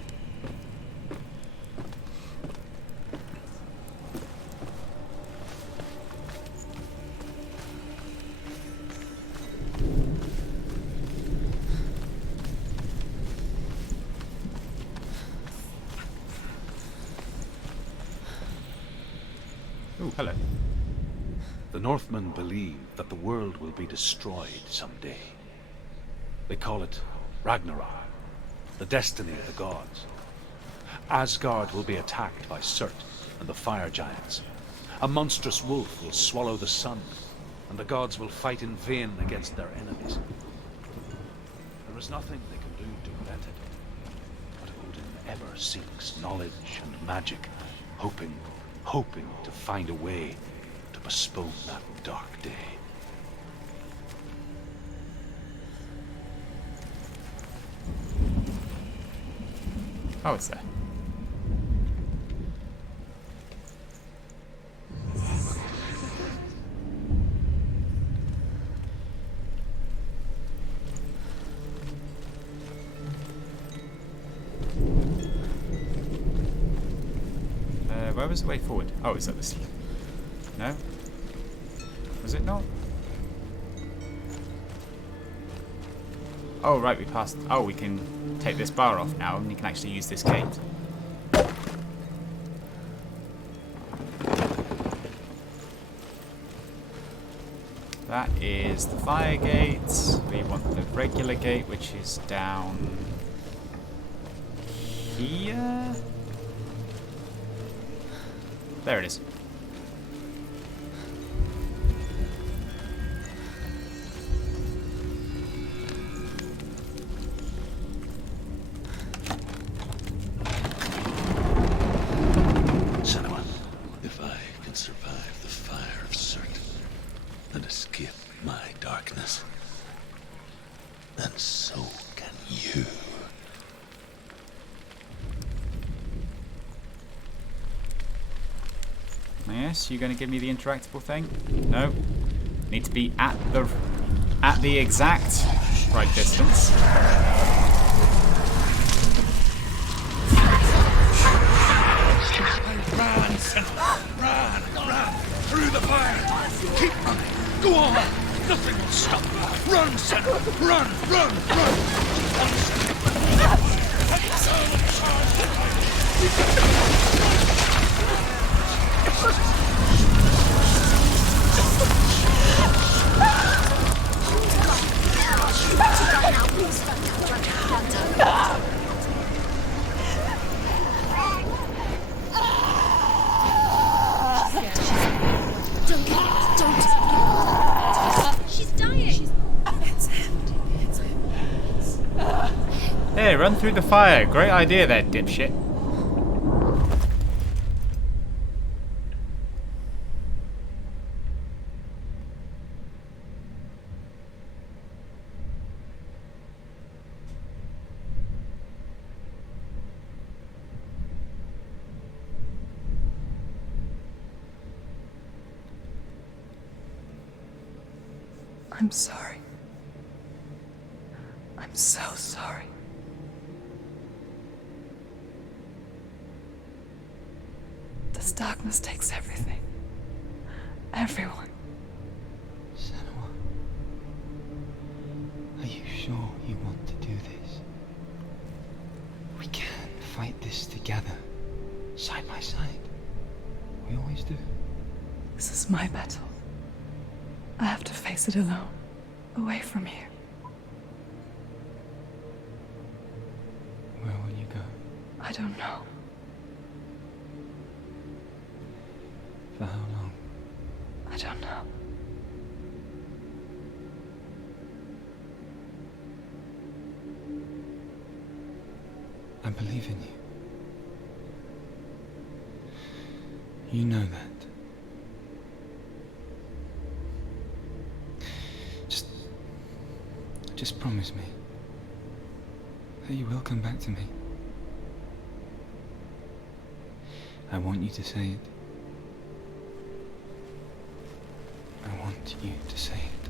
Oh, hello. The Northmen believe that the world will be destroyed someday. They call it Ragnarok, the destiny of the gods. Asgard will be attacked by Cirth and the fire giants. A monstrous wolf will swallow the sun, and the gods will fight in vain against their enemies. There is nothing they can do to prevent it. But Odin ever seeks knowledge and magic, hoping to find a way to postpone that dark day. Oh, it's there. Where was the way forward? Oh, is that this? No? Was it not? Oh, right, we passed. Oh, we can take this bar off now and you can actually use this gate. That is the fire gate. We want the regular gate, which is down here. There it is. Senua, if I can survive the fire of Cirth and escape my darkness, then so can you. Yes, you're going to give me the interactable thing? No. Need to be at the exact right distance. Run, Senua! Run! Run! Through the fire! Keep running! Go on! Nothing will stop you! Run, Senua! Run! Run! Run! She's dying. It's him. It's him. Hey, run through the fire. Great idea there, dipshit. I'm sorry. I'm so sorry. This darkness takes everything. Everyone. Senua, are you sure you want to do this? We can fight this together, side by side. We always do. This is my battle. I have to face it alone, away from here. Where will you go? I don't know. For how long? I don't know. I believe in you. You know that. Just promise me that you will come back to me. I want you to say it. I want you to say it.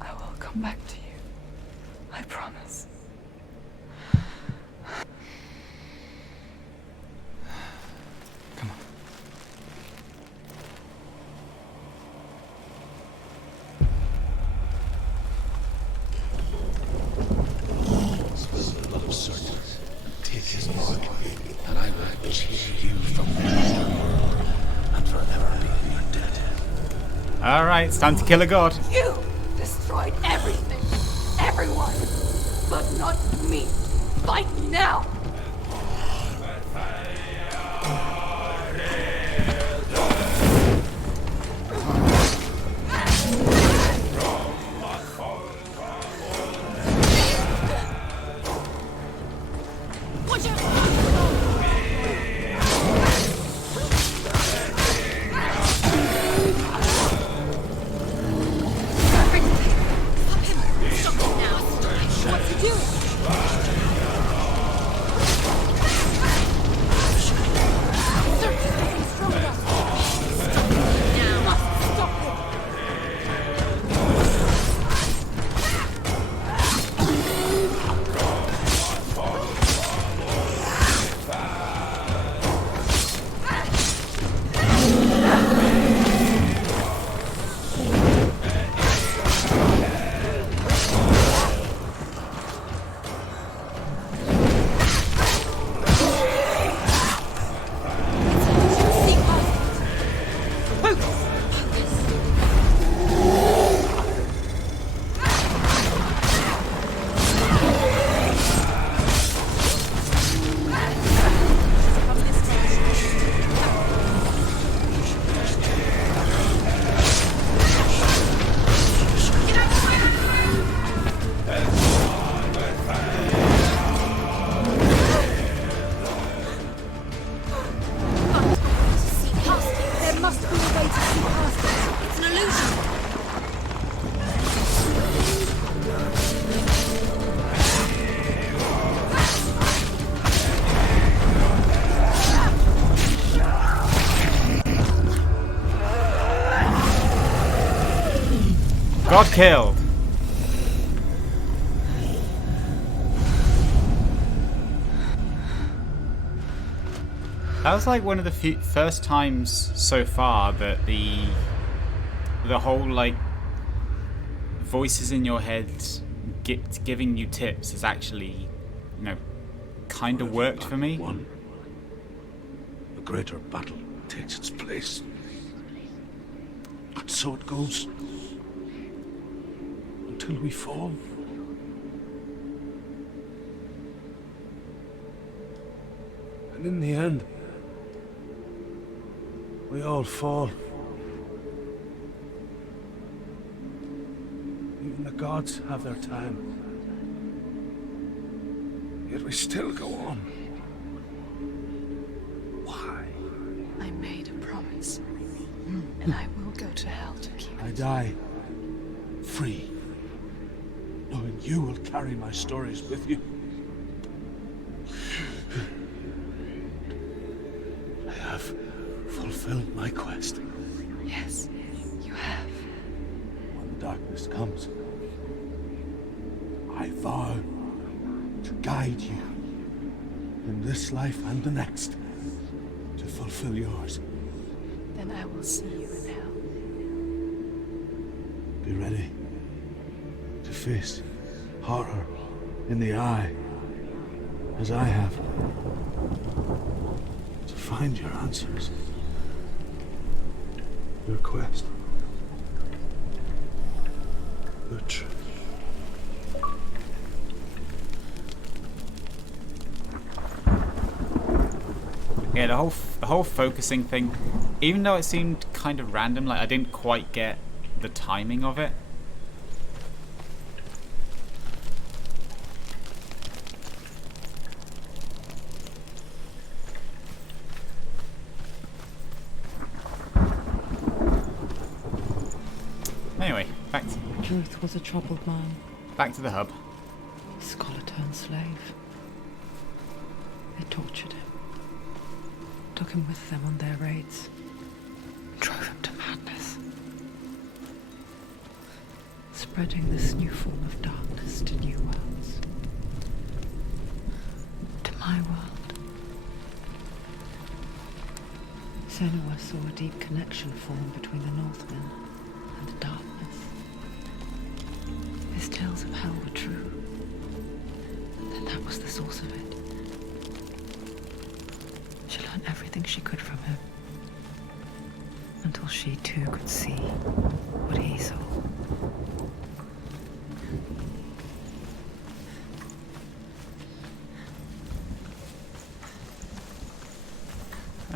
I will come back to you. I promise. Come on. Take his mark, and I will cheer you from the world and forever be in your debt. Alright, it's time to kill a god. You destroyed everything, everyone, but not me. Fight me now. God killed. That was like one of the first times so far that the whole like voices in your head giving you tips has actually, you know, kind of worked for me. One, a greater battle takes its place. And so it goes. Until we fall. And in the end, we all fall. Even the gods have their time. Yet we still go on. Why? I made a promise. And I will go to hell to keep I it. die free, knowing you will carry my stories with you. I have fulfilled my quest. Yes, you have. When the darkness comes, I vow to guide you in this life and the next to fulfill yours. Then I will see you in hell. Be ready to face horror in the eye, as I have, to find your answers, your quest, your truth. Yeah, the whole focusing thing, even though it seemed kind of random, like I didn't quite get the timing of it. Anyway, Truth was a troubled man, back to the hub. scholar turned slave. They tortured him, took him with them on their raids, drove him to madness, spreading this new form of darkness to new worlds. To my world. Senua saw a deep connection form between the Northmen and the darkness. His tales of hell were true. Then that was the source of it. She learned everything she could from him, until she too could see what he saw.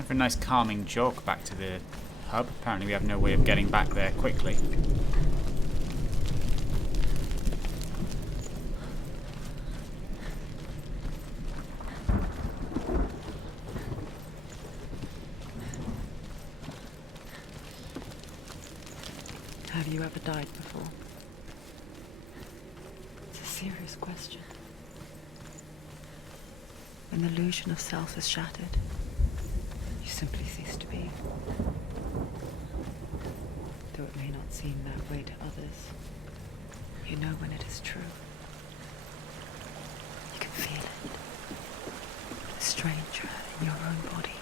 For a nice calming jog back to the hub. Apparently we have no way of getting back there quickly. Have you ever died before? It's a serious question. When the illusion of self is shattered, you simply cease to be. Though it may not seem that way to others, you know when it is true. You can feel it. A stranger in your own body.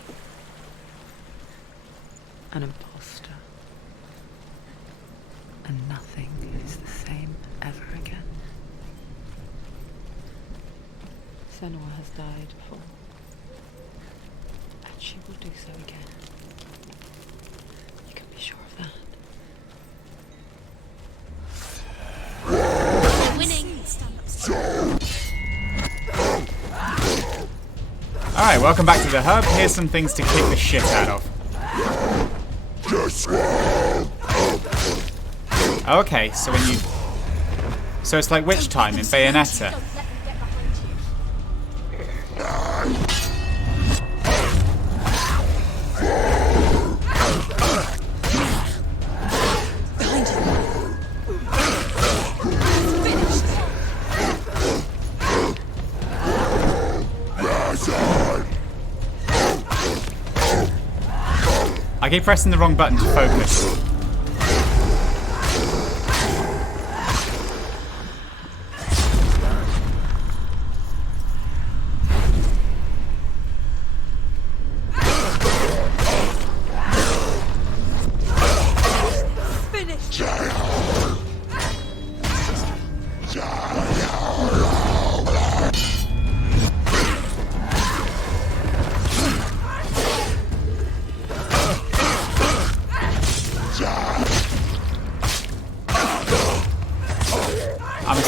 An imposter. And nothing is the same ever again. Senua has died before. And she will do so again. You can be sure of that. We're winning. Alright, welcome back to the hub. Here's some things to kick the shit out of. Okay, so when you... So it's like Witch Time in Bayonetta. I keep pressing the wrong button to focus.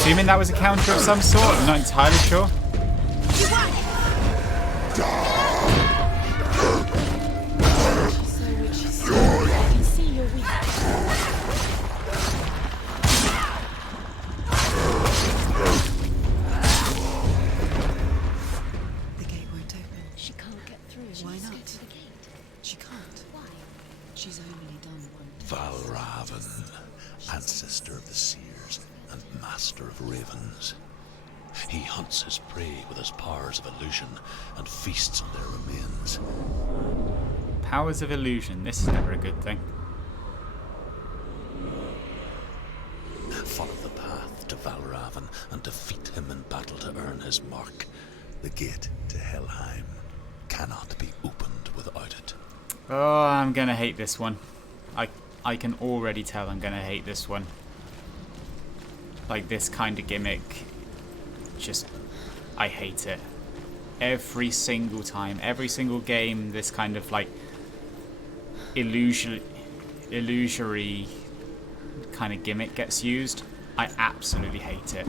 assuming that was a counter of some sort. I'm not entirely sure. The gate won't open. She can't get through. Why Let's not? go to the gate. She can't. Why? She's only done one. Valravan, ancestor of the seers and master of ravens. He hunts his prey with his powers of illusion and feasts on their remains. Powers of illusion. This is never a good thing. Follow the path to Valravan and defeat him in battle to earn his mark. The gate to Helheim cannot be opened without it. Oh, I'm gonna hate this one. I can already tell I'm gonna hate this one. Like, this kind of gimmick, just, I hate it. Every single time, every single game, this kind of like illusory kind of gimmick gets used, I absolutely hate it.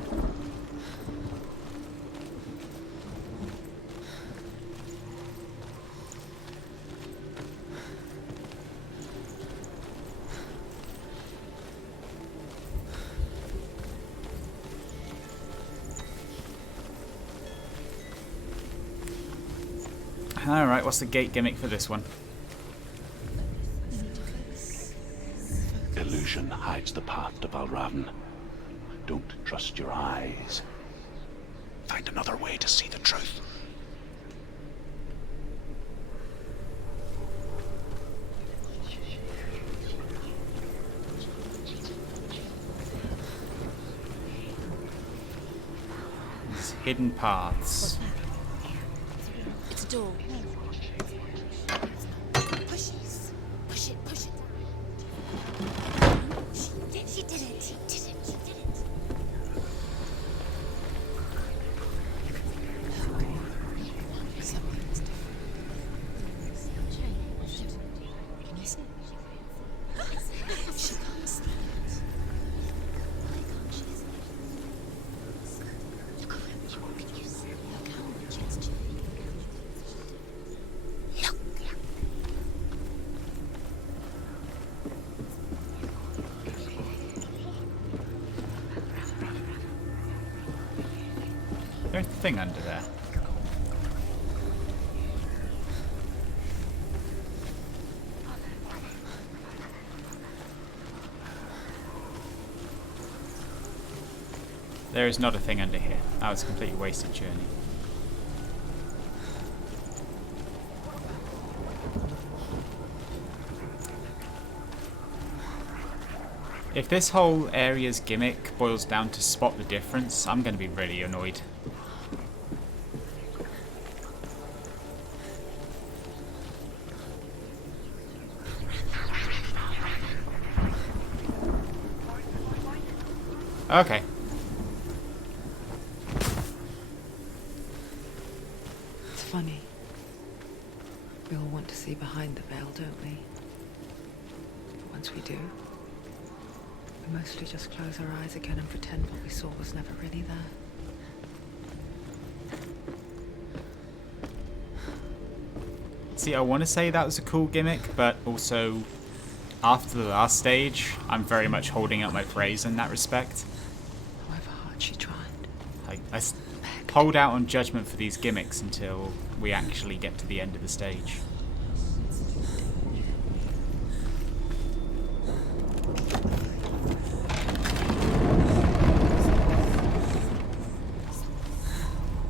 Alright, what's the gate gimmick for this one? Illusion hides the path to Valravan. Don't trust your eyes. Find another way to see the truth. These hidden paths. It's a door. Push it. Push it. Push it. She did it. She did it. She did it. Something's different. Can you see? She can't see it. There's a thing under there. There is not a thing under here. That was a completely wasted journey. If this whole area's gimmick boils down to spot the difference, I'm going to be really annoyed. Okay. It's funny. We all want to see behind the veil, don't we? But once we do, we mostly just close our eyes again and pretend what we saw was never really there. See, I want to say that was a cool gimmick, but also, after the last stage, I'm very much holding up my praise in that respect. However hard she tried. I hold out on judgment for these gimmicks until we actually get to the end of the stage.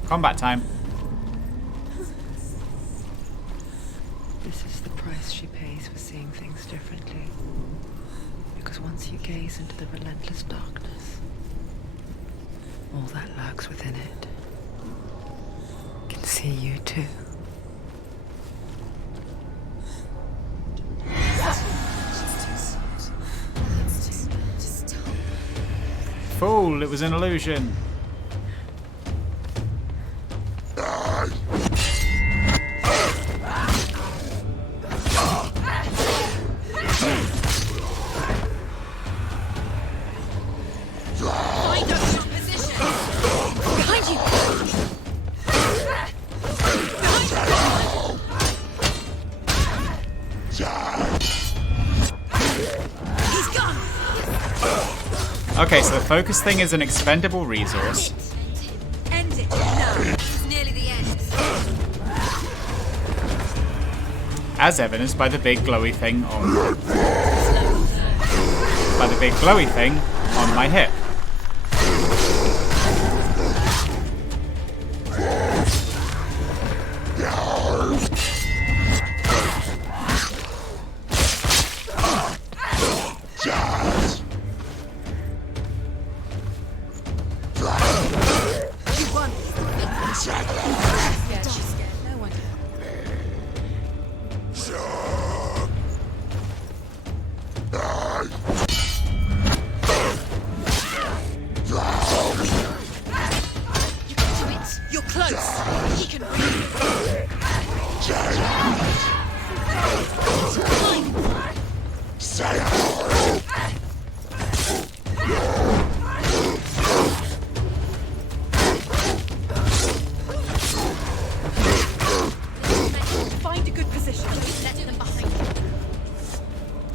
Combat time. This is the price she pays for seeing things differently. Because once you gaze into the relentless darkness, all that lurks within it can see you too. Fool, it was an illusion. Find a position. Okay, so the focus thing is an expendable resource. End it. No. It's nearly the end. As evidenced by the big glowy thing on my hip. You won. Yeah, she's scared. No one. You can do it. You're close. He can reach you. Find a good position. Don't let them behind you.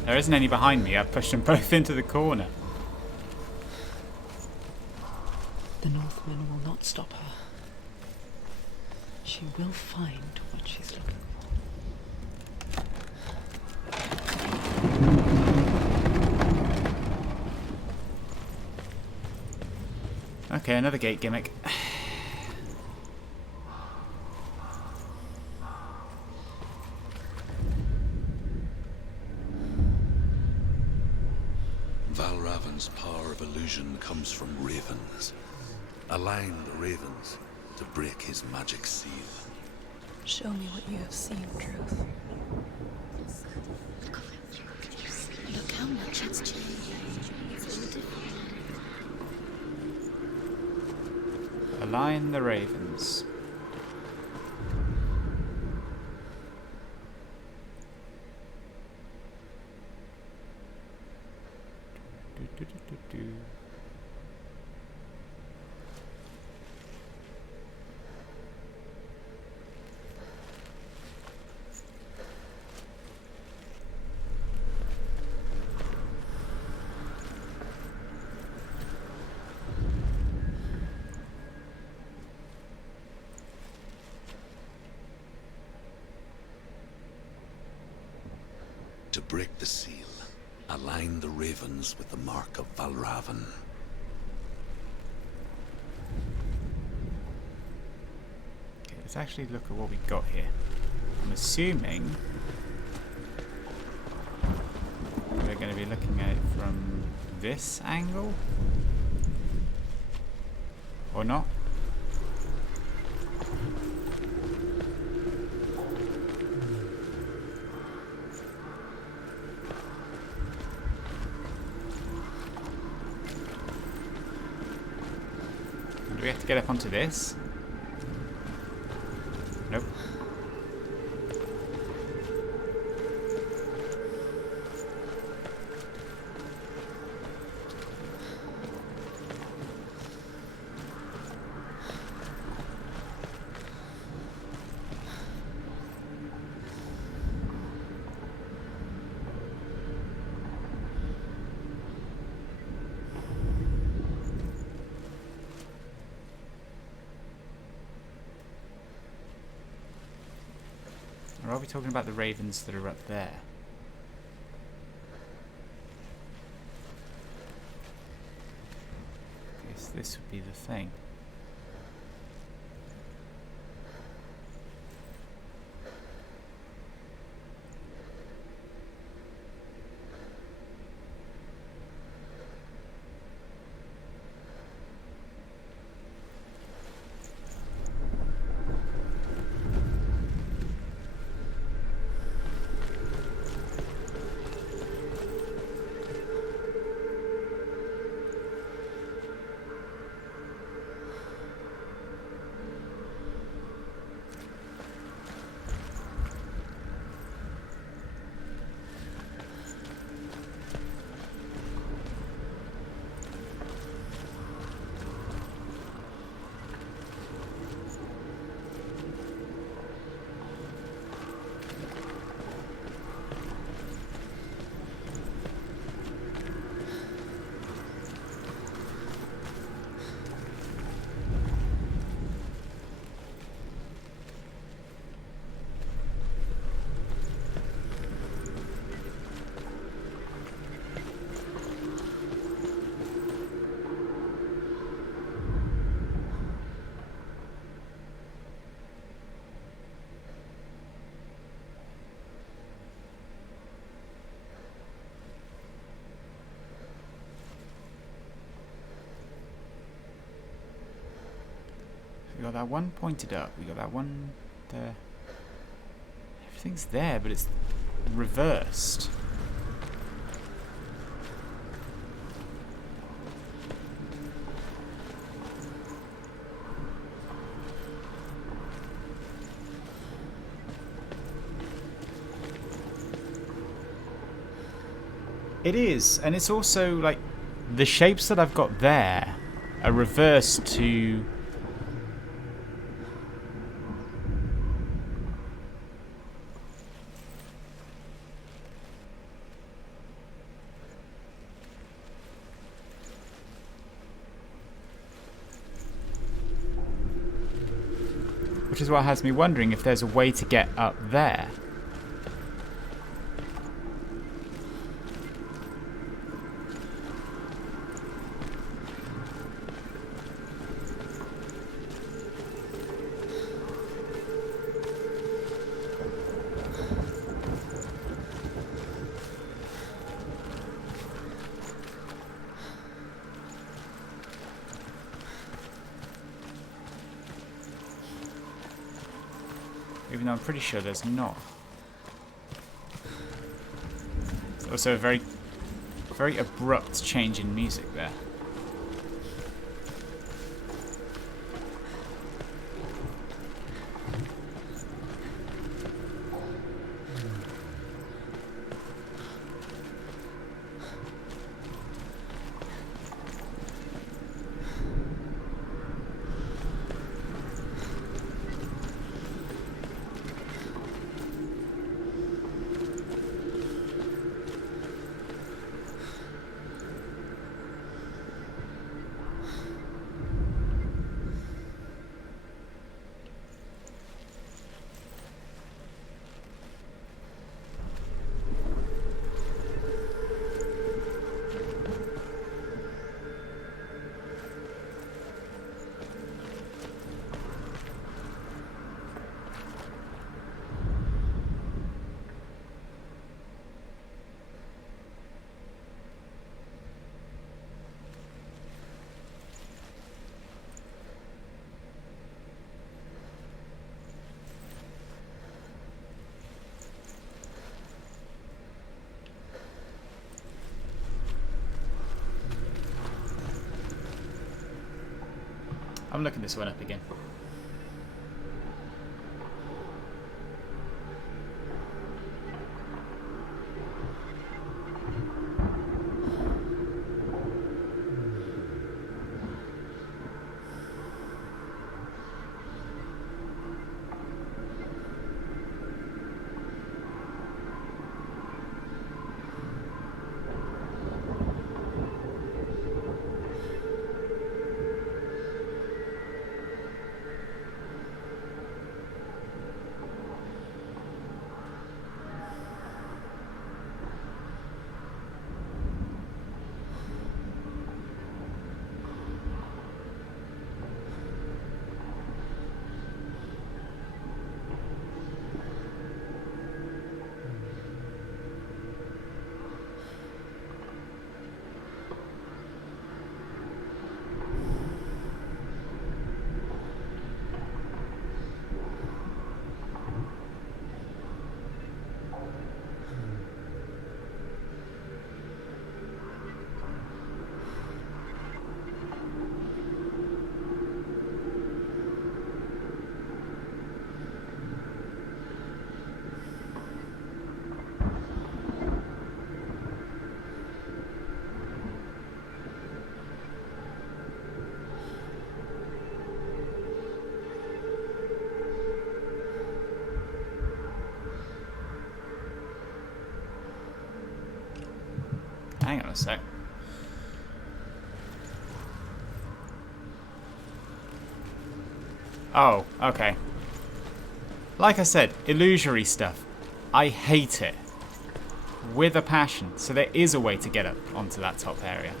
There isn't any behind me. I pushed them both into the corner. The Northmen will not stop her. She will find what she's looking for. Okay, another gate gimmick. Valravan's power of illusion comes from ravens. Align the ravens to break his magic seal. Show me what you have seen, Truth. Look how much it's changed. It's all different. Align the ravens. Do. To break the seal, align the ravens with the mark of Valravan. Okay, let's actually look at what we got here. I'm assuming we're going to be looking at it from this angle, or not? Do we have to get up onto this? Nope. Or are we talking about the ravens that are up there? I guess this would be the thing. We got that one pointed up. We got that one there. Everything's there, but it's reversed. It is, and it's also like the shapes that I've got there are reversed to which is what has me wondering if there's a way to get up there. Even though I'm pretty sure there's not. It's also a very abrupt change in music there. I'm looking this one up again. Hang on a sec. Oh, okay. Like I said, illusory stuff. I hate it. With a passion. So there is a way to get up onto that top area.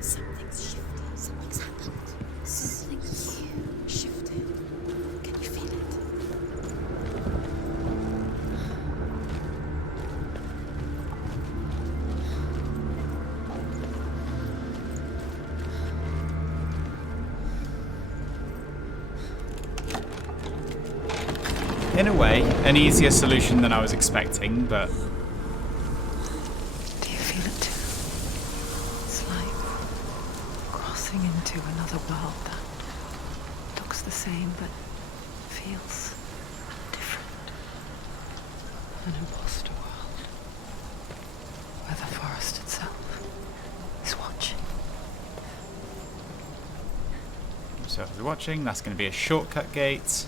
Something's shifted. Something's happened. way. An easier solution than I was expecting, but... Do you feel it too? It's like crossing into another world that looks the same but feels different. An imposter world where the forest itself is watching. So if you're watching, that's going to be a shortcut gate.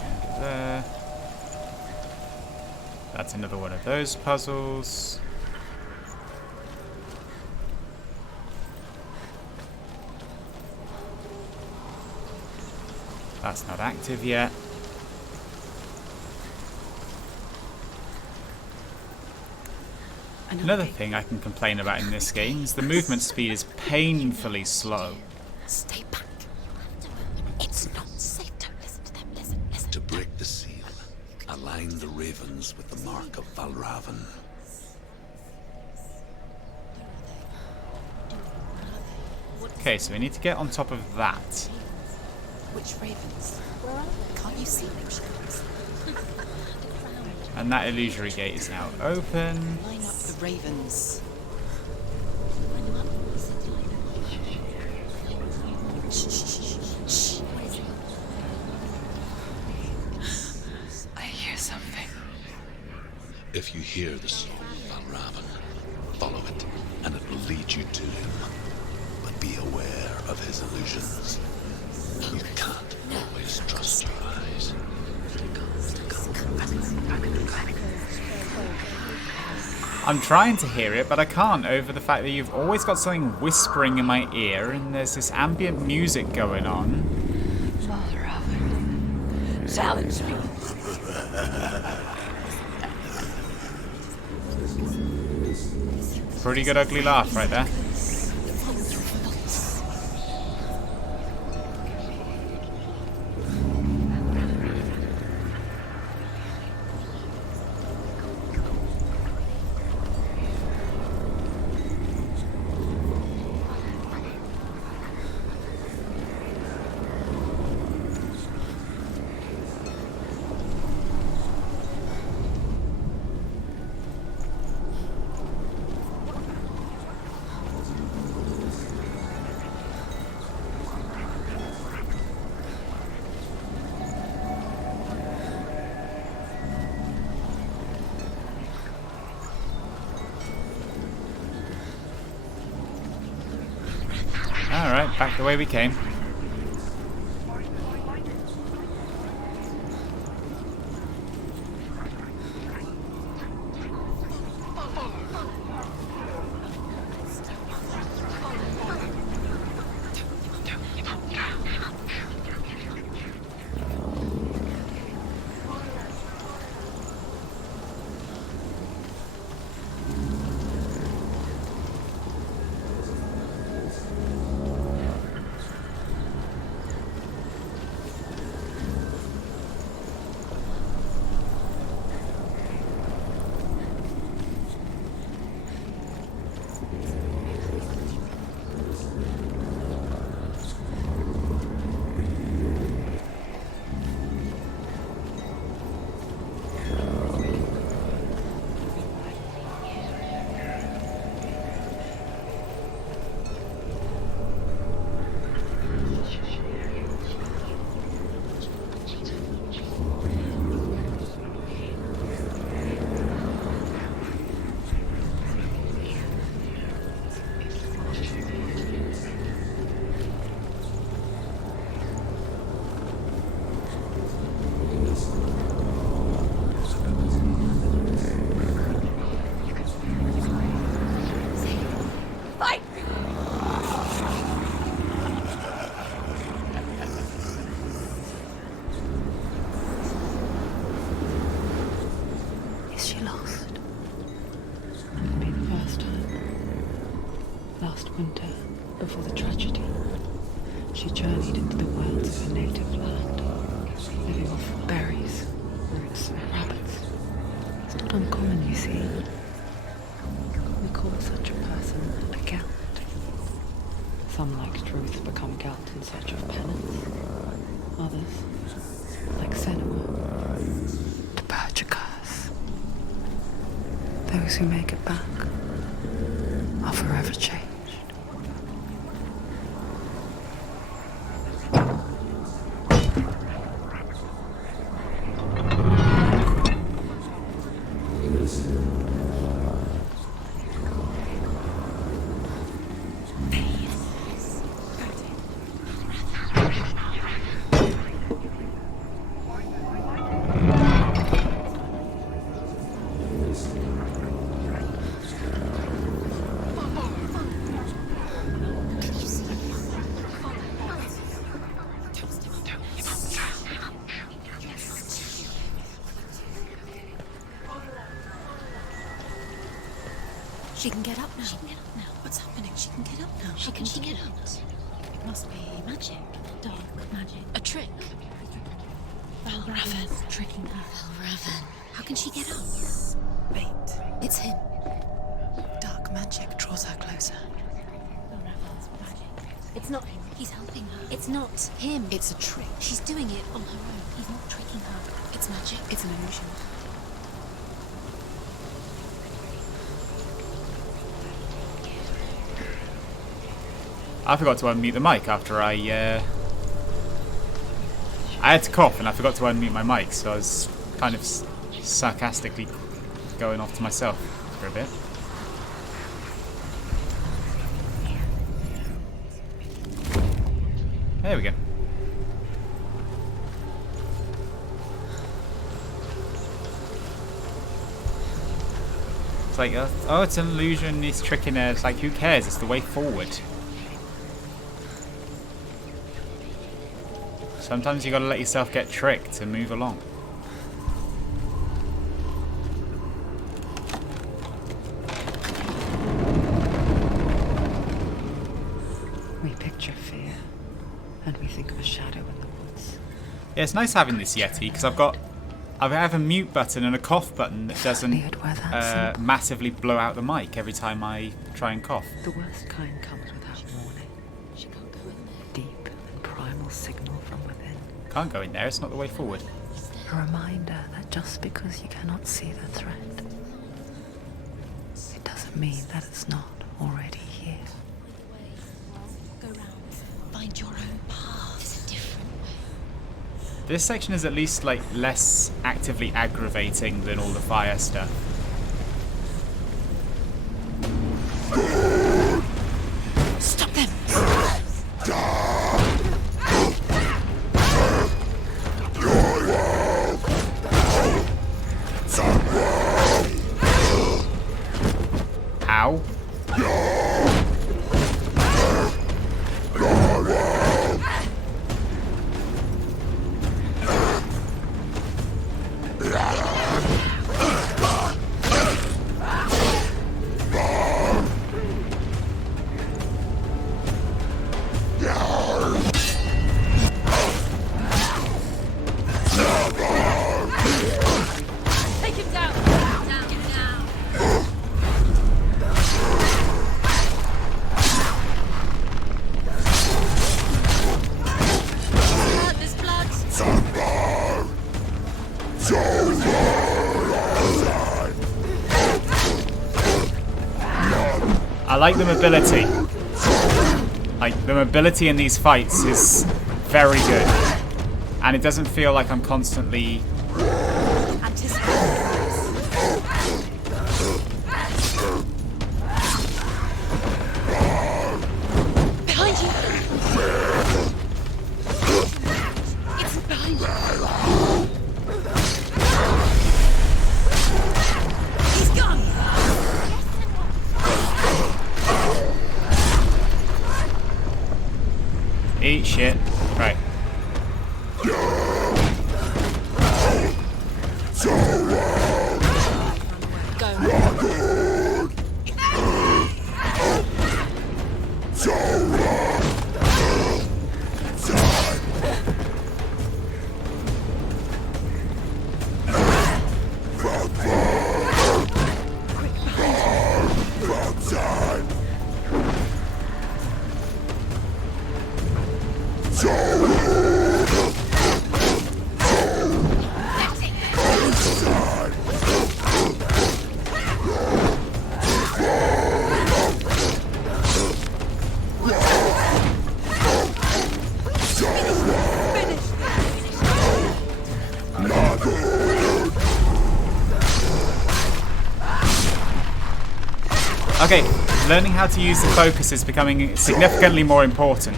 And there. That's another one of those puzzles. That's not active yet. Another thing I can complain about in this game is the movement speed is painfully slow. Stay back. It's not safe. Don't listen to them. Listen. To break the seal, align the ravens with the mark of Valravan. Okay, so we need to get on top of that. Which ravens? Where are they? Can't you see them? And that illusory gate is now open. Line up the ravens. Shh. What is it? I hear something. If you hear the song of Valravan, follow it, and it will lead you to him. But be aware of his illusions. You can't always trust your eyes. I'm trying to hear it, but I can't over the fact that you've always got something whispering in my ear and there's this ambient music going on. Valravan, challenge me. Pretty good ugly laugh right there. Alright, back the way we came. Is she lost? It would be the first time. Last winter, before the tragedy, she journeyed into the wilds of her native land, living off berries, roots, and rabbits. It's not uncommon, you see. call such a person a Gelt. Some, like Truth, become Gelt in search of penance. Others, like Senua, to purge a curse. Those who make it back are forever changed. She can get up now. She can get up now. What's happening? She can get up now. How can she get up? It must be magic. Dark magic. A trick. Valravan's tricking her. Valravan. How can she get up? Wait. It's him. Dark magic draws her closer. Valravan's magic. It's not him. He's helping her. It's not him. It's a trick. She's doing it on her own. He's not tricking her. It's magic. It's an illusion. I forgot to unmute the mic after I had to cough and I forgot to unmute my mic, so I was kind of sarcastically going off to myself for a bit. There we go. It's like, oh, it's an illusion, he's tricking her. It's like, who cares? It's the way forward. Sometimes you gotta let yourself get tricked to move along. We picture fear, and we think of a shadow in the woods. Yeah, it's nice having this Yeti because I have a mute button and a cough button that doesn't massively blow out the mic every time I try and cough. The worst kind comes without warning. She can't go in there. Deep and primal signal from within. Can't go in there, it's not the way forward. A reminder that just because you cannot see the threat, it doesn't mean that it's not already here. Go round. Find your own path. There's a different way. This section is at least like less actively aggravating than all the fire stuff. Stop them! Ow. Take him down! Down, down! Blood, there's blood! I like the mobility. Like, the mobility in these fights is very good. And it doesn't feel like I'm constantly... Behind you! It's behind you! He's gone! Eat shit. Right. Okay, learning how to use the focus is becoming significantly more important.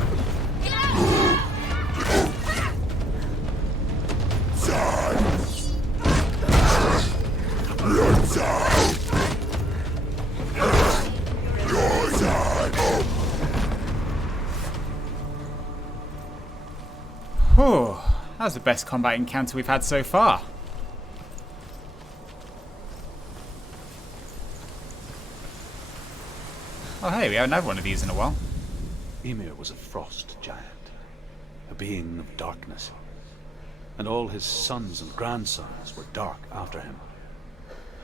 Whew, that was the best combat encounter we've had so far. Oh hey, we haven't had one of these in a while. Ymir was a frost giant, a being of darkness, and all his sons and grandsons were dark after him.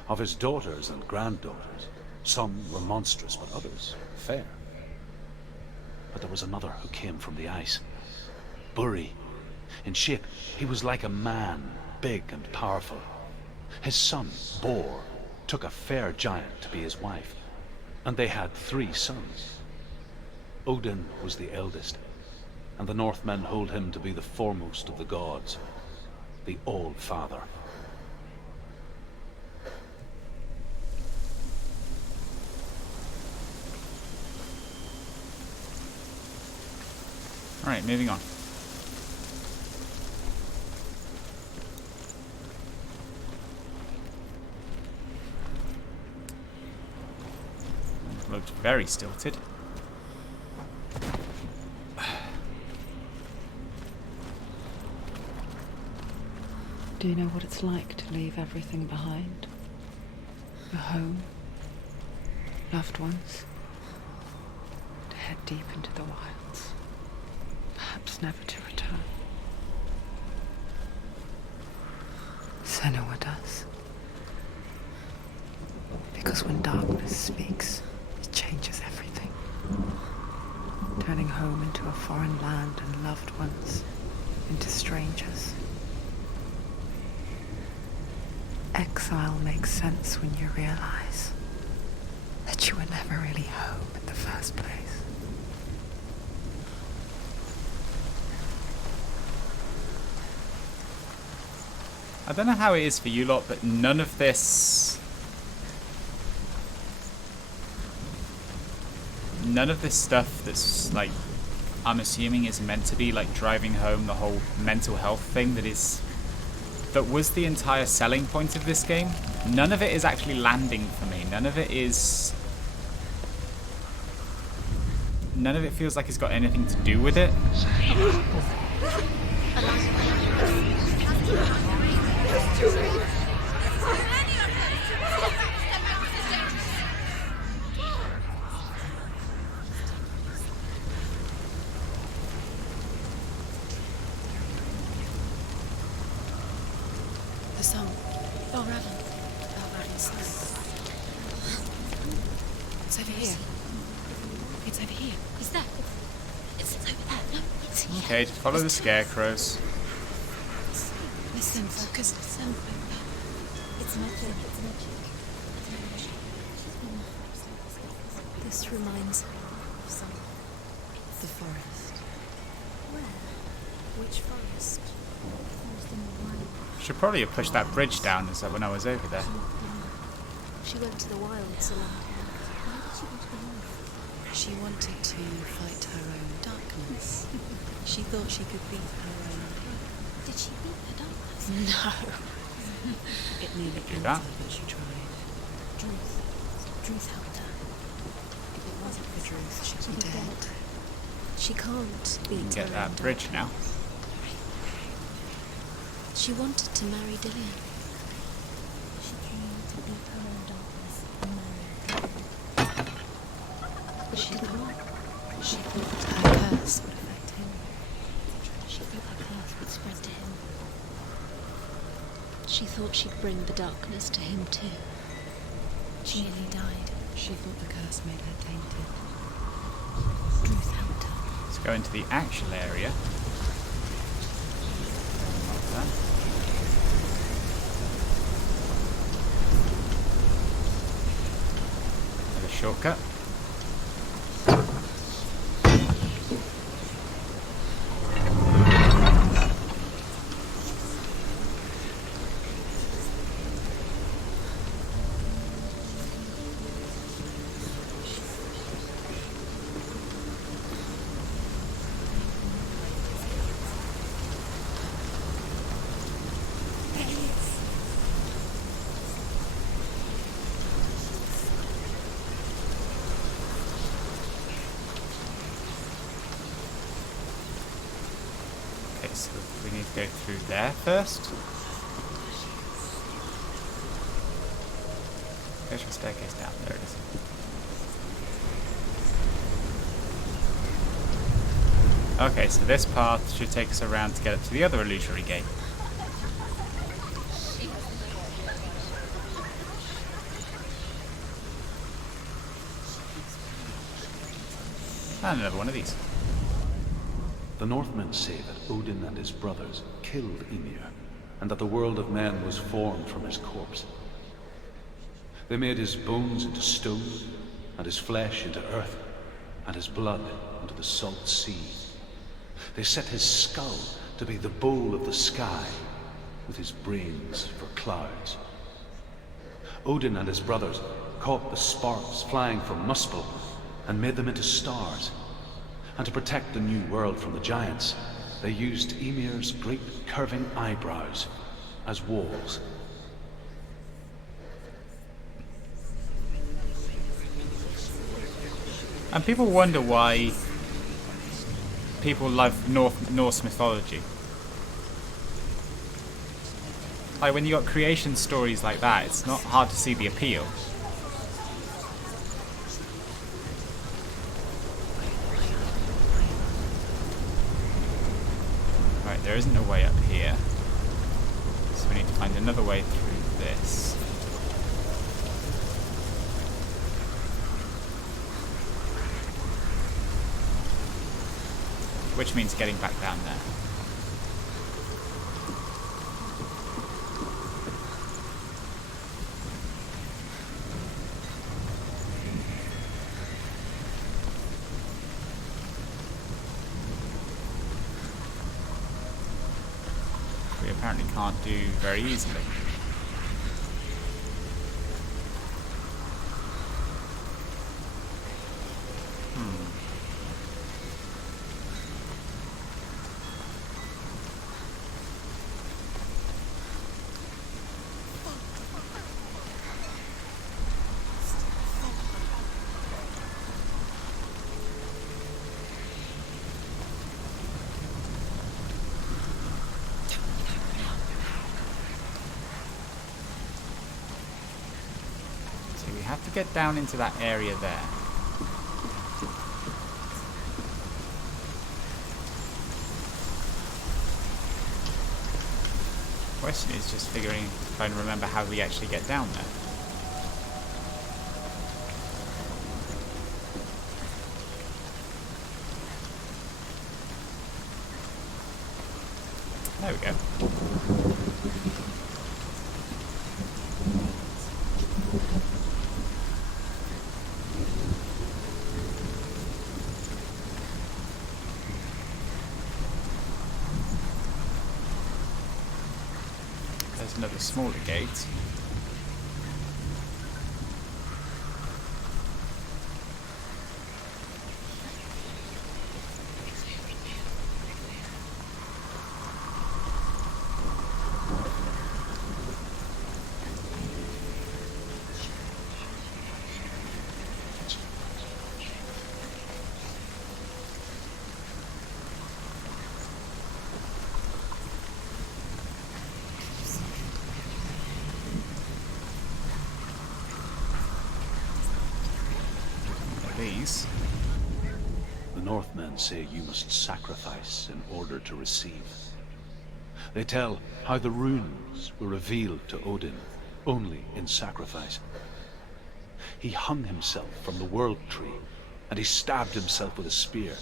Of his daughters and granddaughters, some were monstrous, but others fair. But there was another who came from the ice, Buri. In shape, he was like a man, big and powerful. His son, Bor, took a fair giant to be his wife, and they had 3 sons. Odin was the eldest, and the Northmen hold him to be the foremost of the gods, the All-Father. Alright, moving on. Looked very stilted. Do you know what it's like to leave everything behind? Your home, loved ones, to head deep into the wilds, perhaps never to return? Senua does. Because when darkness speaks, it changes everything, turning home into a foreign land and loved ones into strangers. Exile makes sense when you realize that you were never really home in the first place. I don't know how it is for you lot, but none of this stuff that's like, I'm assuming is meant to be like driving home the whole mental health thing that was the entire selling point of this game. None of it is actually landing for me. None of it feels like it's got anything to do with it. The song. Raven's song. It's over here. It's over here. Is that? It's over there. No, it's here. Okay, just follow the scarecrows. Listen, focus. Listen. It's magic. It's magic. This reminds me of some. The forest. Where? Which forest? Forest in the wild. Should probably have pushed that bridge down when I was over there. She went to the wilds alone. Why did she go to the wilds? She wanted to fight her own darkness. She thought she could beat her own. Did she beat the darkness? No. It nearly Do killed that. her, but she tried. Druth helped her. If it wasn't for Druth, she'd be dead. She can't You beat can get her that own bridge now. darkness. She wanted to marry Dillian. She came to beat her own darkness and marry. But she did not. She thought her curse would affect him. She thought her curse would spread to him. She thought she'd bring the darkness to him too. She nearly died. She thought the curse made her tainted. Druth helped her. Let's go into the actual area. Another shortcut. So we need to go through there first. There's a staircase down. There it is. Okay, so this path should take us around to get up to the other illusory gate. And another one of these. The Northmen say that Odin and his brothers killed Ymir, and that the world of men was formed from his corpse. They made his bones into stone, and his flesh into earth, and his blood into the salt sea. They set his skull to be the bowl of the sky, with his brains for clouds. Odin and his brothers caught the sparks flying from Muspel and made them into stars. And to protect the new world from the giants, they used Ymir's great curving eyebrows as walls. And people wonder why people love Norse mythology. Like, when you got creation stories like that, it's not hard to see the appeal. Right, there isn't a way up here. So we need to find another way through this. Which means getting back down there. We apparently can't do very easily. Have to get down into that area there. Question is just trying to remember how we actually get down there. There we go. There's another smaller gate. These. The Northmen say you must sacrifice in order to receive. They tell how the runes were revealed to Odin only in sacrifice. He hung himself from the world tree, and he stabbed himself with a spear,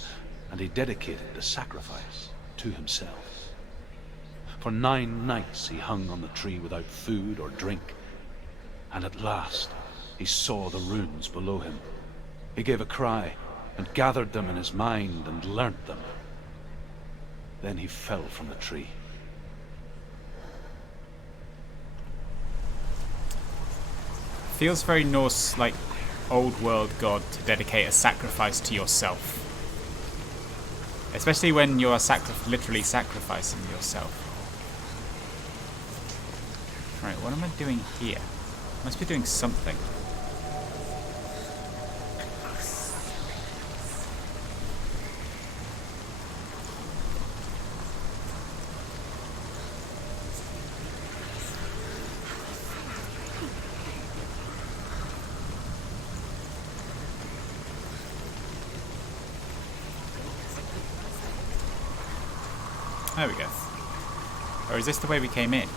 and he dedicated the sacrifice to himself. For 9 nights he hung on the tree without food or drink, and at last he saw the runes below him. He gave a cry and gathered them in his mind and learnt them. Then he fell from the tree. Feels very Norse, like old world god, to dedicate a sacrifice to yourself. Especially when you're literally sacrificing yourself. Right, what am I doing here? Must be doing something. There we go. Or is this the way we came in?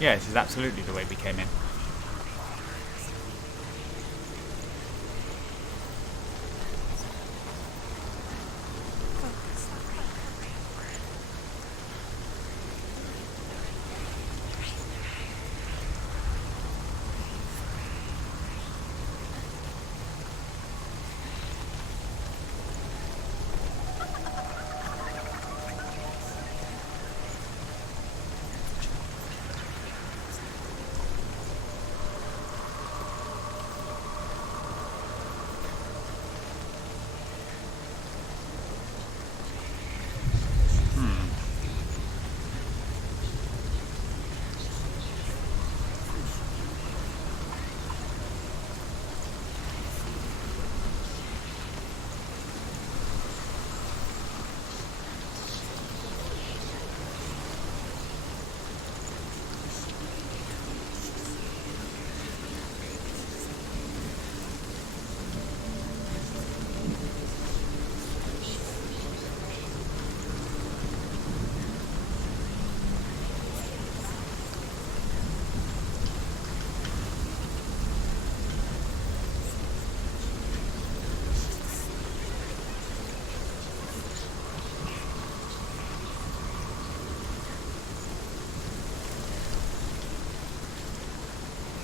Yeah, this is absolutely the way we came in.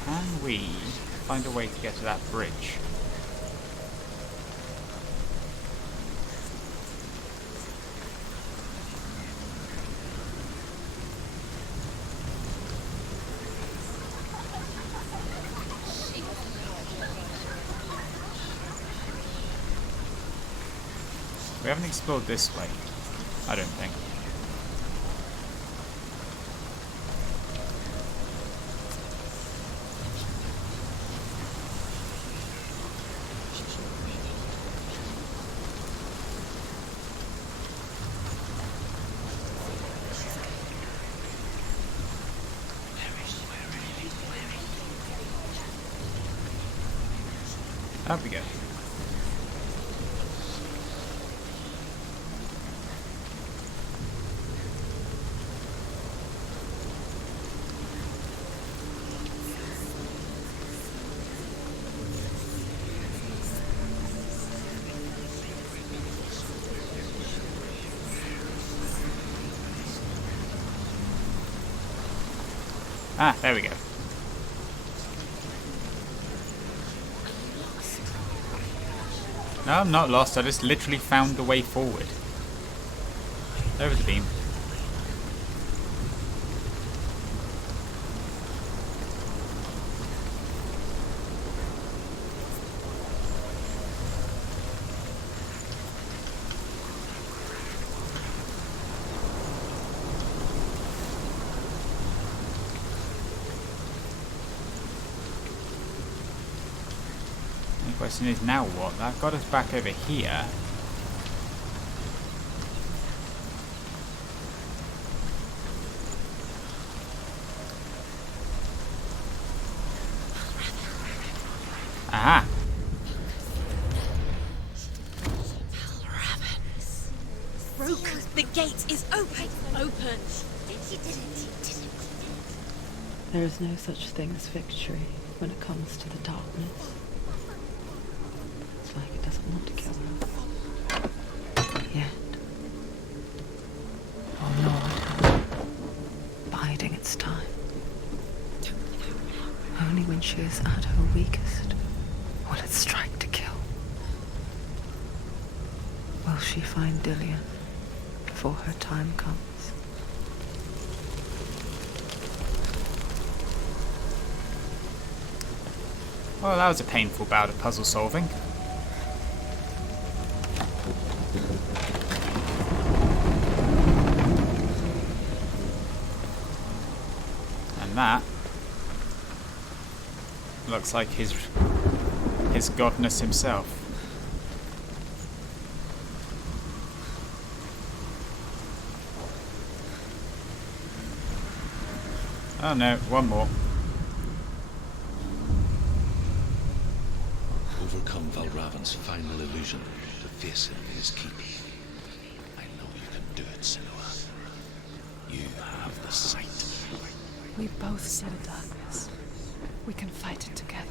Can we find a way to get to that bridge? We haven't explored this way, I don't think. Up we go. Ah, there we go. No, I'm not lost. I just literally found the way forward. Over the beam. The question is now what? That got us back over here. Aha! Broke. The gate is open. Open. There is no such thing as victory when it comes to the darkness. It's like it doesn't want to kill her. Yet. Oh Lord, biding its time. Only when she is at her weakest will it strike to kill. Will she find Dillian before her time comes? Well, that was a painful bout of puzzle solving. And that looks like his godness himself. Oh no, one more. Overcome Valravan's final illusion to face him in his keep. I know you can do it, Senua. You have the sight. We both see the darkness. We can fight it together.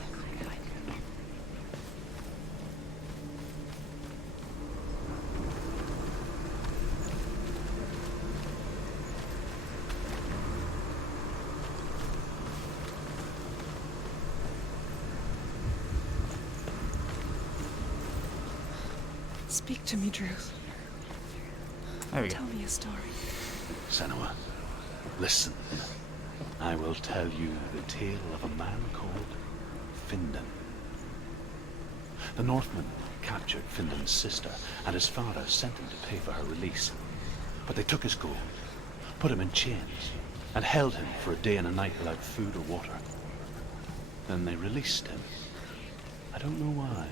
Speak to me, Druth. There we go. Tell me a story. Senua, listen. I will tell you the tale of a man called Findan. The Northmen captured Findan's sister, and his father sent him to pay for her release. But they took his gold, put him in chains, and held him for a day and a night without food or water. Then they released him. I don't know why.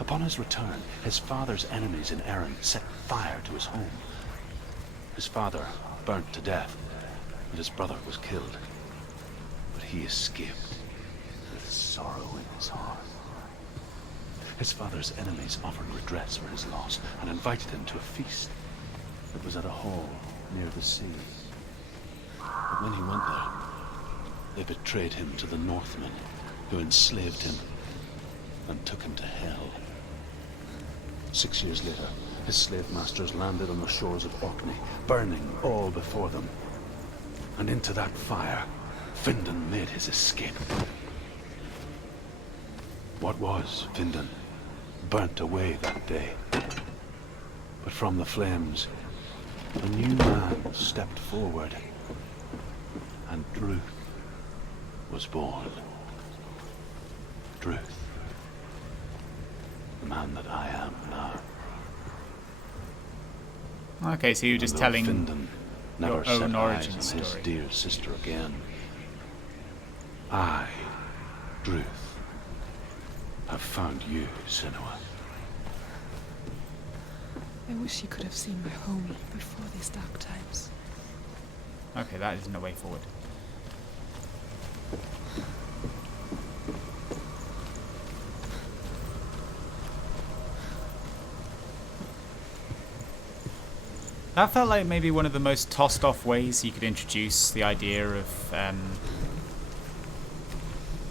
Upon his return, his father's enemies in Erin set fire to his home. His father burnt to death, and his brother was killed. But he escaped with sorrow in his heart. His father's enemies offered redress for his loss and invited him to a feast. It was at a hall near the sea. But when he went there, they betrayed him to the Northmen, who enslaved him and took him to hell. 6 years later, his slave masters landed on the shores of Orkney, burning all before them. And into that fire, Findan made his escape. What was Findan burnt away that day. But from the flames, a new man stepped forward, and Druth was born. Druth. The man that I am now. Okay, so you're just And though telling Findan never your set own origin eyes on his story. dear sister again. I, Druth, have found you, Senua. I wish you could have seen my home before these dark times. Okay, that isn't a way forward. That felt like maybe one of the most tossed off ways you could introduce the idea of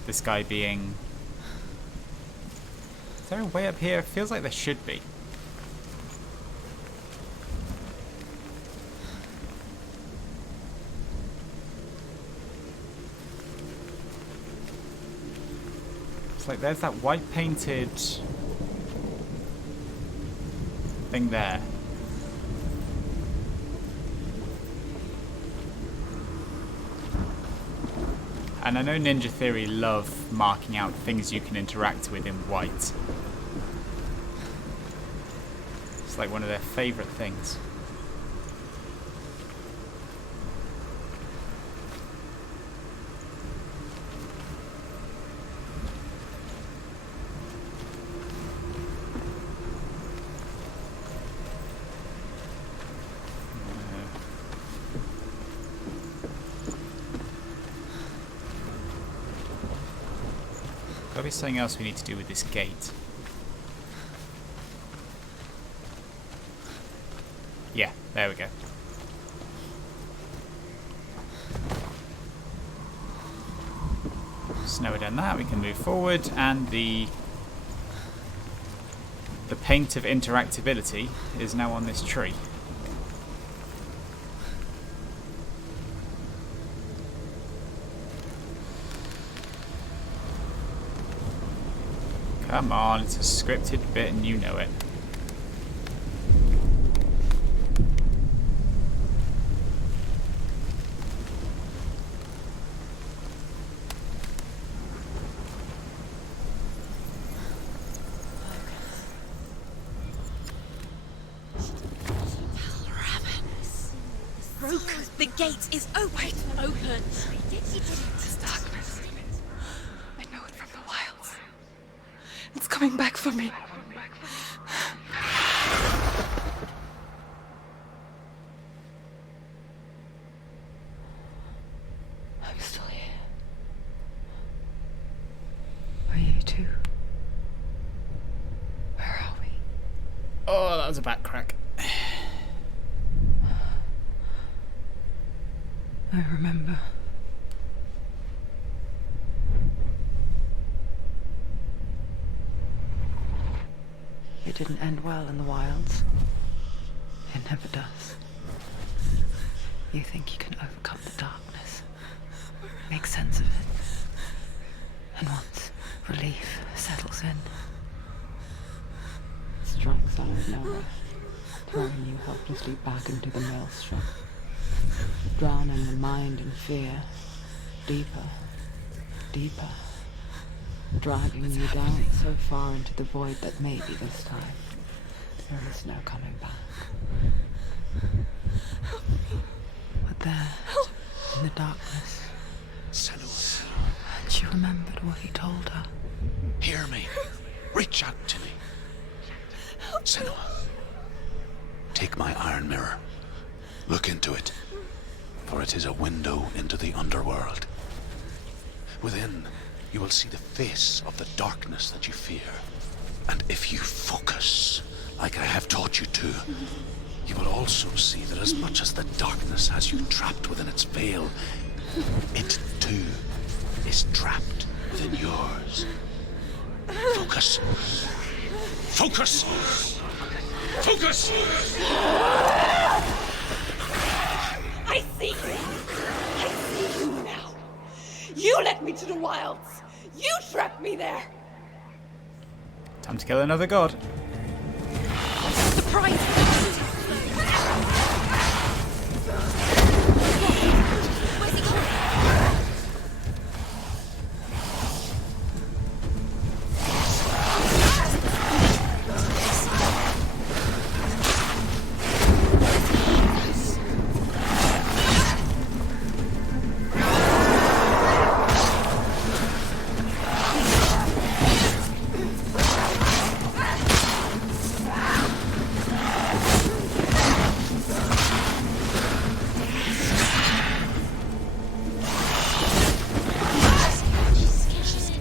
this guy being... Is there a way up here? It feels like there should be. It's like there's that white painted thing there. And I know Ninja Theory love marking out things you can interact with in white. It's like one of their favourite things. Gotta be something else we need to do with this gate. Yeah, there we go. So now we've done that, we can move forward, and the paint of interactability is now on this tree. Come on, it's a scripted bit and you know it. Broken. The gate is open. Open. This darkness. I know it from the wilds. It's coming back for me. Oh, that was a back crack. I remember. It didn't end well in the wilds. It never does. You think you can overcome the darkness, make sense of it, and once relief settles in, it strikes out of nowhere, throwing you helplessly back into the maelstrom, drowning the mind in fear, deeper, deeper, dragging you down so far into the void that maybe this time there is no coming back. But there, in the darkness, Senua, and she remembered what he told her. hear me. Reach out to me. Senua, take my iron mirror. Look into it, for it is a window into the underworld. Within, you will see the face of the darkness that you fear. And if you focus, like I have taught you to, you will also see that as much as the darkness has you trapped within its veil, it too is trapped within yours. Focus. Focus! Focus! I see you. I see you now. You led me to the wilds. You trapped me there. Time to kill another god. Surprise! Where's he going?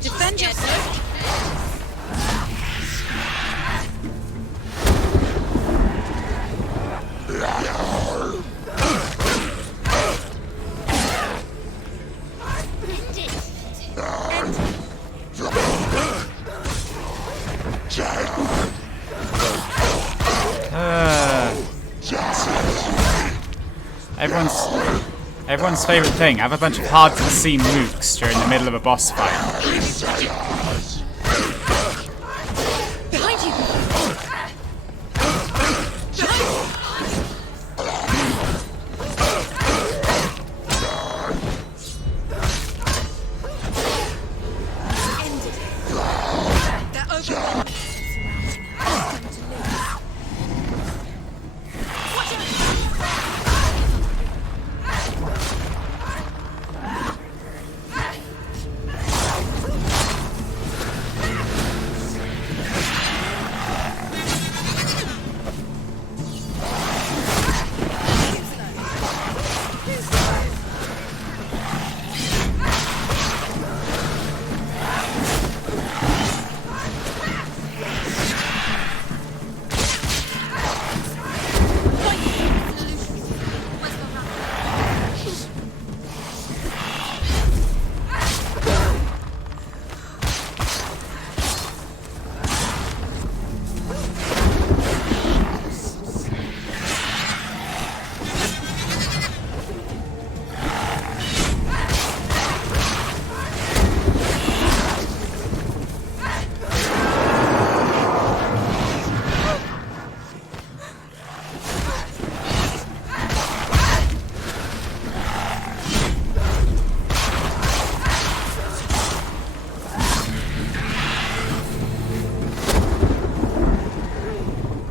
Defend yourself! Everyone's favourite thing. Have a bunch of hard-to-see mooks during the middle of a boss fight. Behind you! They're overwhelmed.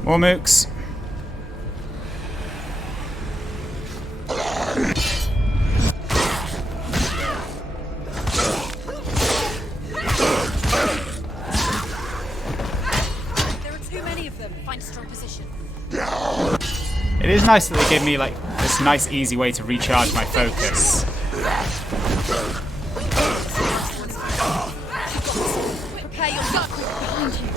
More mooks. There are too many of them. Find a strong position. It is nice that they give me like this nice easy way to recharge my focus. Prepare your gun behind you.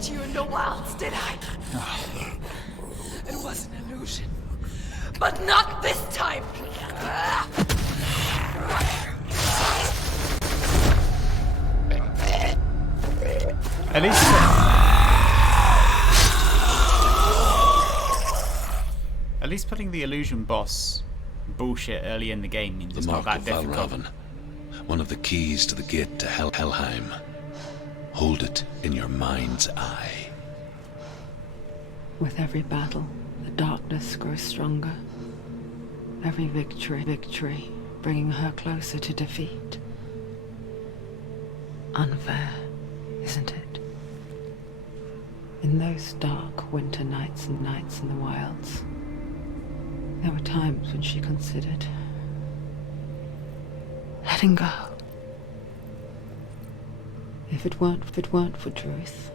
to you in the wilds, did I? It was an illusion. But not this time! At least... At least putting the illusion boss bullshit early in the game means The it's not mark that of difficult. Valravan. One of the keys to the gate to Helheim. Hold it in your mind's eye. With every battle, the darkness grows stronger. Every victory, bringing her closer to defeat. Unfair, isn't it? In those dark winter nights and nights in the wilds, there were times when she considered letting go. If it weren't for Druth,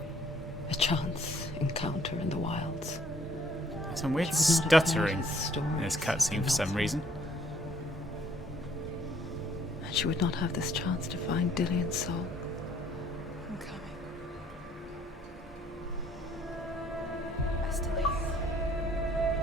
a chance encounter in the wilds. Some weird She would not have heard stuttering his stories in this cutscene for and some not- reason. And she would not have this chance to find Dillian's soul. I'm coming. I still hear you.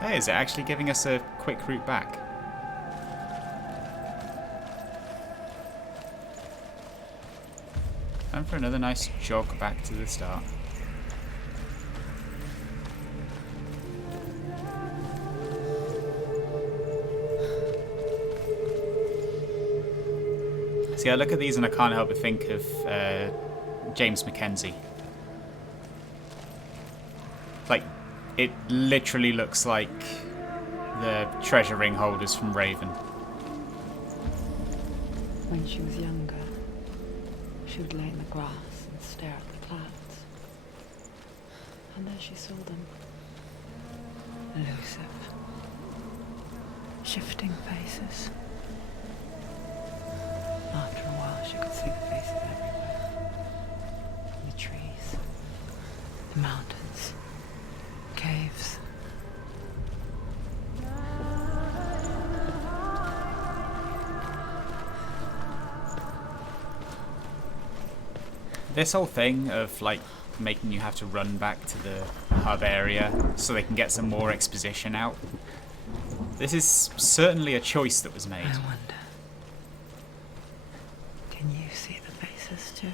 Hey, is it actually giving us a quick route back? And for another nice jog back to the start. See, I look at these and I can't help but think of James Mackenzie. Like, it literally looks like the treasure ring holders from Raven. When she was younger, she would lay in the grass and stare at the clouds. And there she saw them. Elusive. Shifting faces. After a while, she could see the faces everywhere. In the trees, the mountains, caves. This whole thing of like making you have to run back to the hub area so they can get some more exposition out. This is certainly a choice that was made. I wonder, can you see the faces too?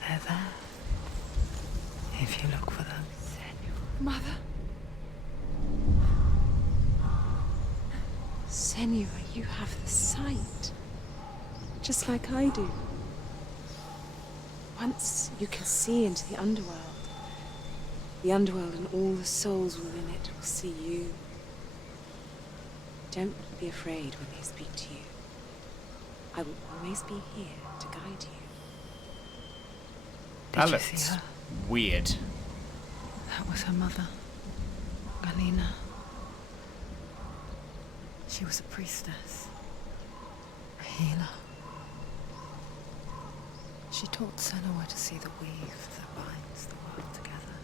They're there. If you look for them. Mother. Senua, you have the sight. Just like I do. Once you can see into the underworld. The underworld and all the souls within it will see you. Don't be afraid when they speak to you. I will always be here to guide you. That Did you see looks her? weird. That was her mother, Galina. She was a priestess, a healer. She taught Senua to see the weave that binds the world together.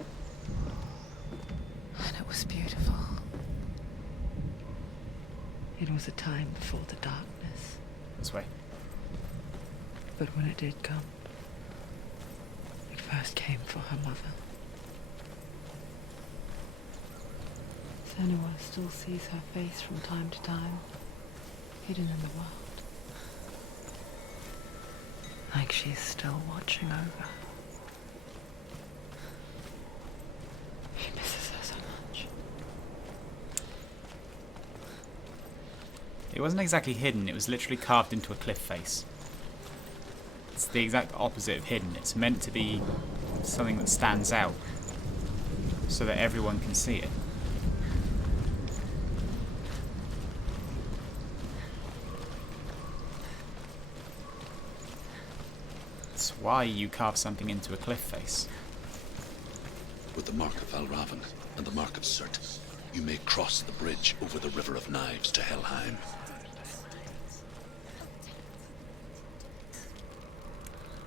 And it was beautiful. It was a time before the darkness, This way. but when it did come, it first came for her mother. Senua still sees her face from time to time, hidden in the world. Like she's still watching over. She misses her so much. It wasn't exactly hidden, it was literally carved into a cliff face. It's the exact opposite of hidden. It's meant to be something that stands out so that everyone can see it. It's why you carve something into a cliff face. With the mark of Valravan and the mark of Surt, you may cross the bridge over the River of Knives to Helheim.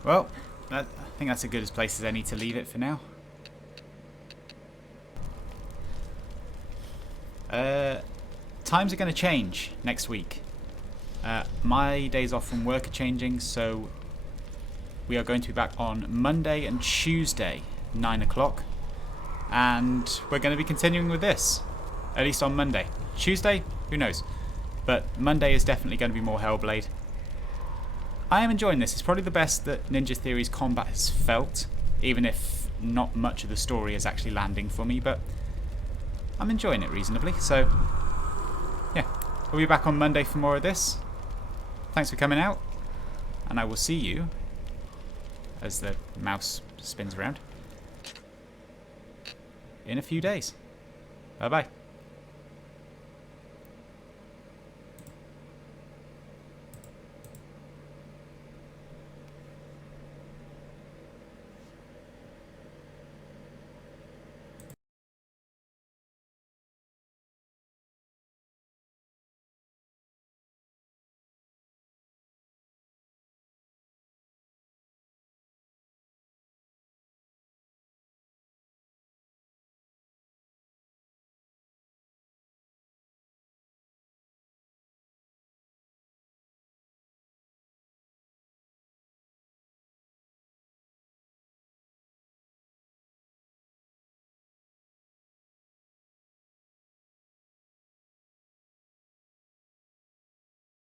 Well, I think that's as good a place as any to leave it for now. Times are going to change next week. My days off from work are changing, so we are going to be back on Monday and Tuesday, 9 o'clock. And we're going to be continuing with this, at least on Monday. Tuesday, who knows? But Monday is definitely going to be more Hellblade. I am enjoying this. It's probably the best that Ninja Theory's combat has felt, even if not much of the story is actually landing for me, but I'm enjoying it reasonably. So, yeah, we'll be back on Monday for more of this. Thanks for coming out, and I will see you, as the mouse spins around, in a few days. Bye-bye.